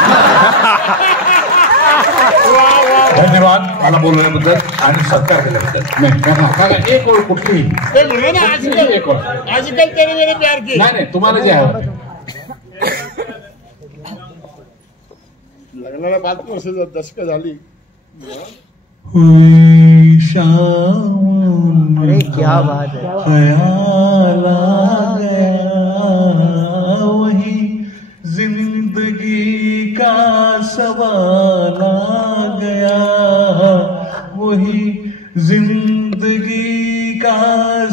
धन्यवाद मला बोलवल्याबद्दल आणि सत्कार केल्याबद्दल. नाही एक ओळ कुठली एक ओळ आजकाल त्याने मेरे प्यार की नाही तुम्हाला जे हवं. लग्नाला 5 वर्ष दशक झाली. अरे क्या बात है. ख्याल आ गया वही जिंदगी का सवाल आ गया, वही जिंदगी का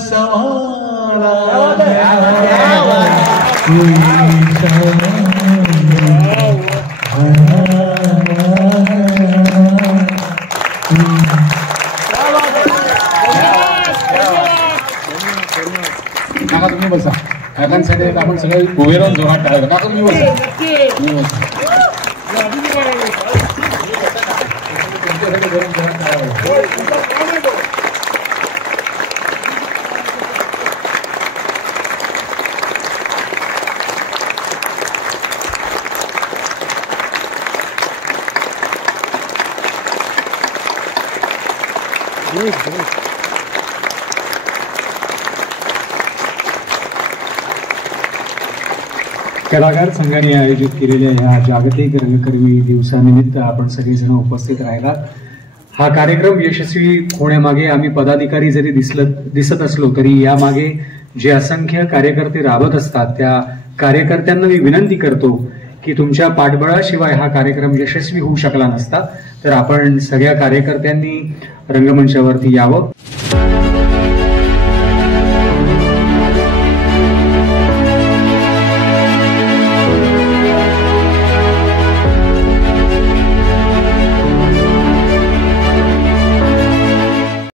सवाल आ गया. काका तुम्ही बसा. काकांसाठी आपण सगळे उभे राहून जोरात टाळायला. काका तुम्ही बसा. कलाकार संघाने आयोजित केलेल्या ह्या जागतिक रंगकर्मी दिवसानिमित्त आपण सगळेजण उपस्थित राहिलात. हा कार्यक्रम यशस्वी होण्यामागे आम्ही पदाधिकारी जरी दिसत असलो तरी यामागे जे असंख्य कार्यकर्ते राबत असतात त्या कार्यकर्त्यांना मी विनंती करतो की तुमच्या पाठबळाशिवाय हा कार्यक्रम यशस्वी होऊ शकला नसता. तर आपण सगळ्या कार्यकर्त्यांनी रंगमंचावरती यावं.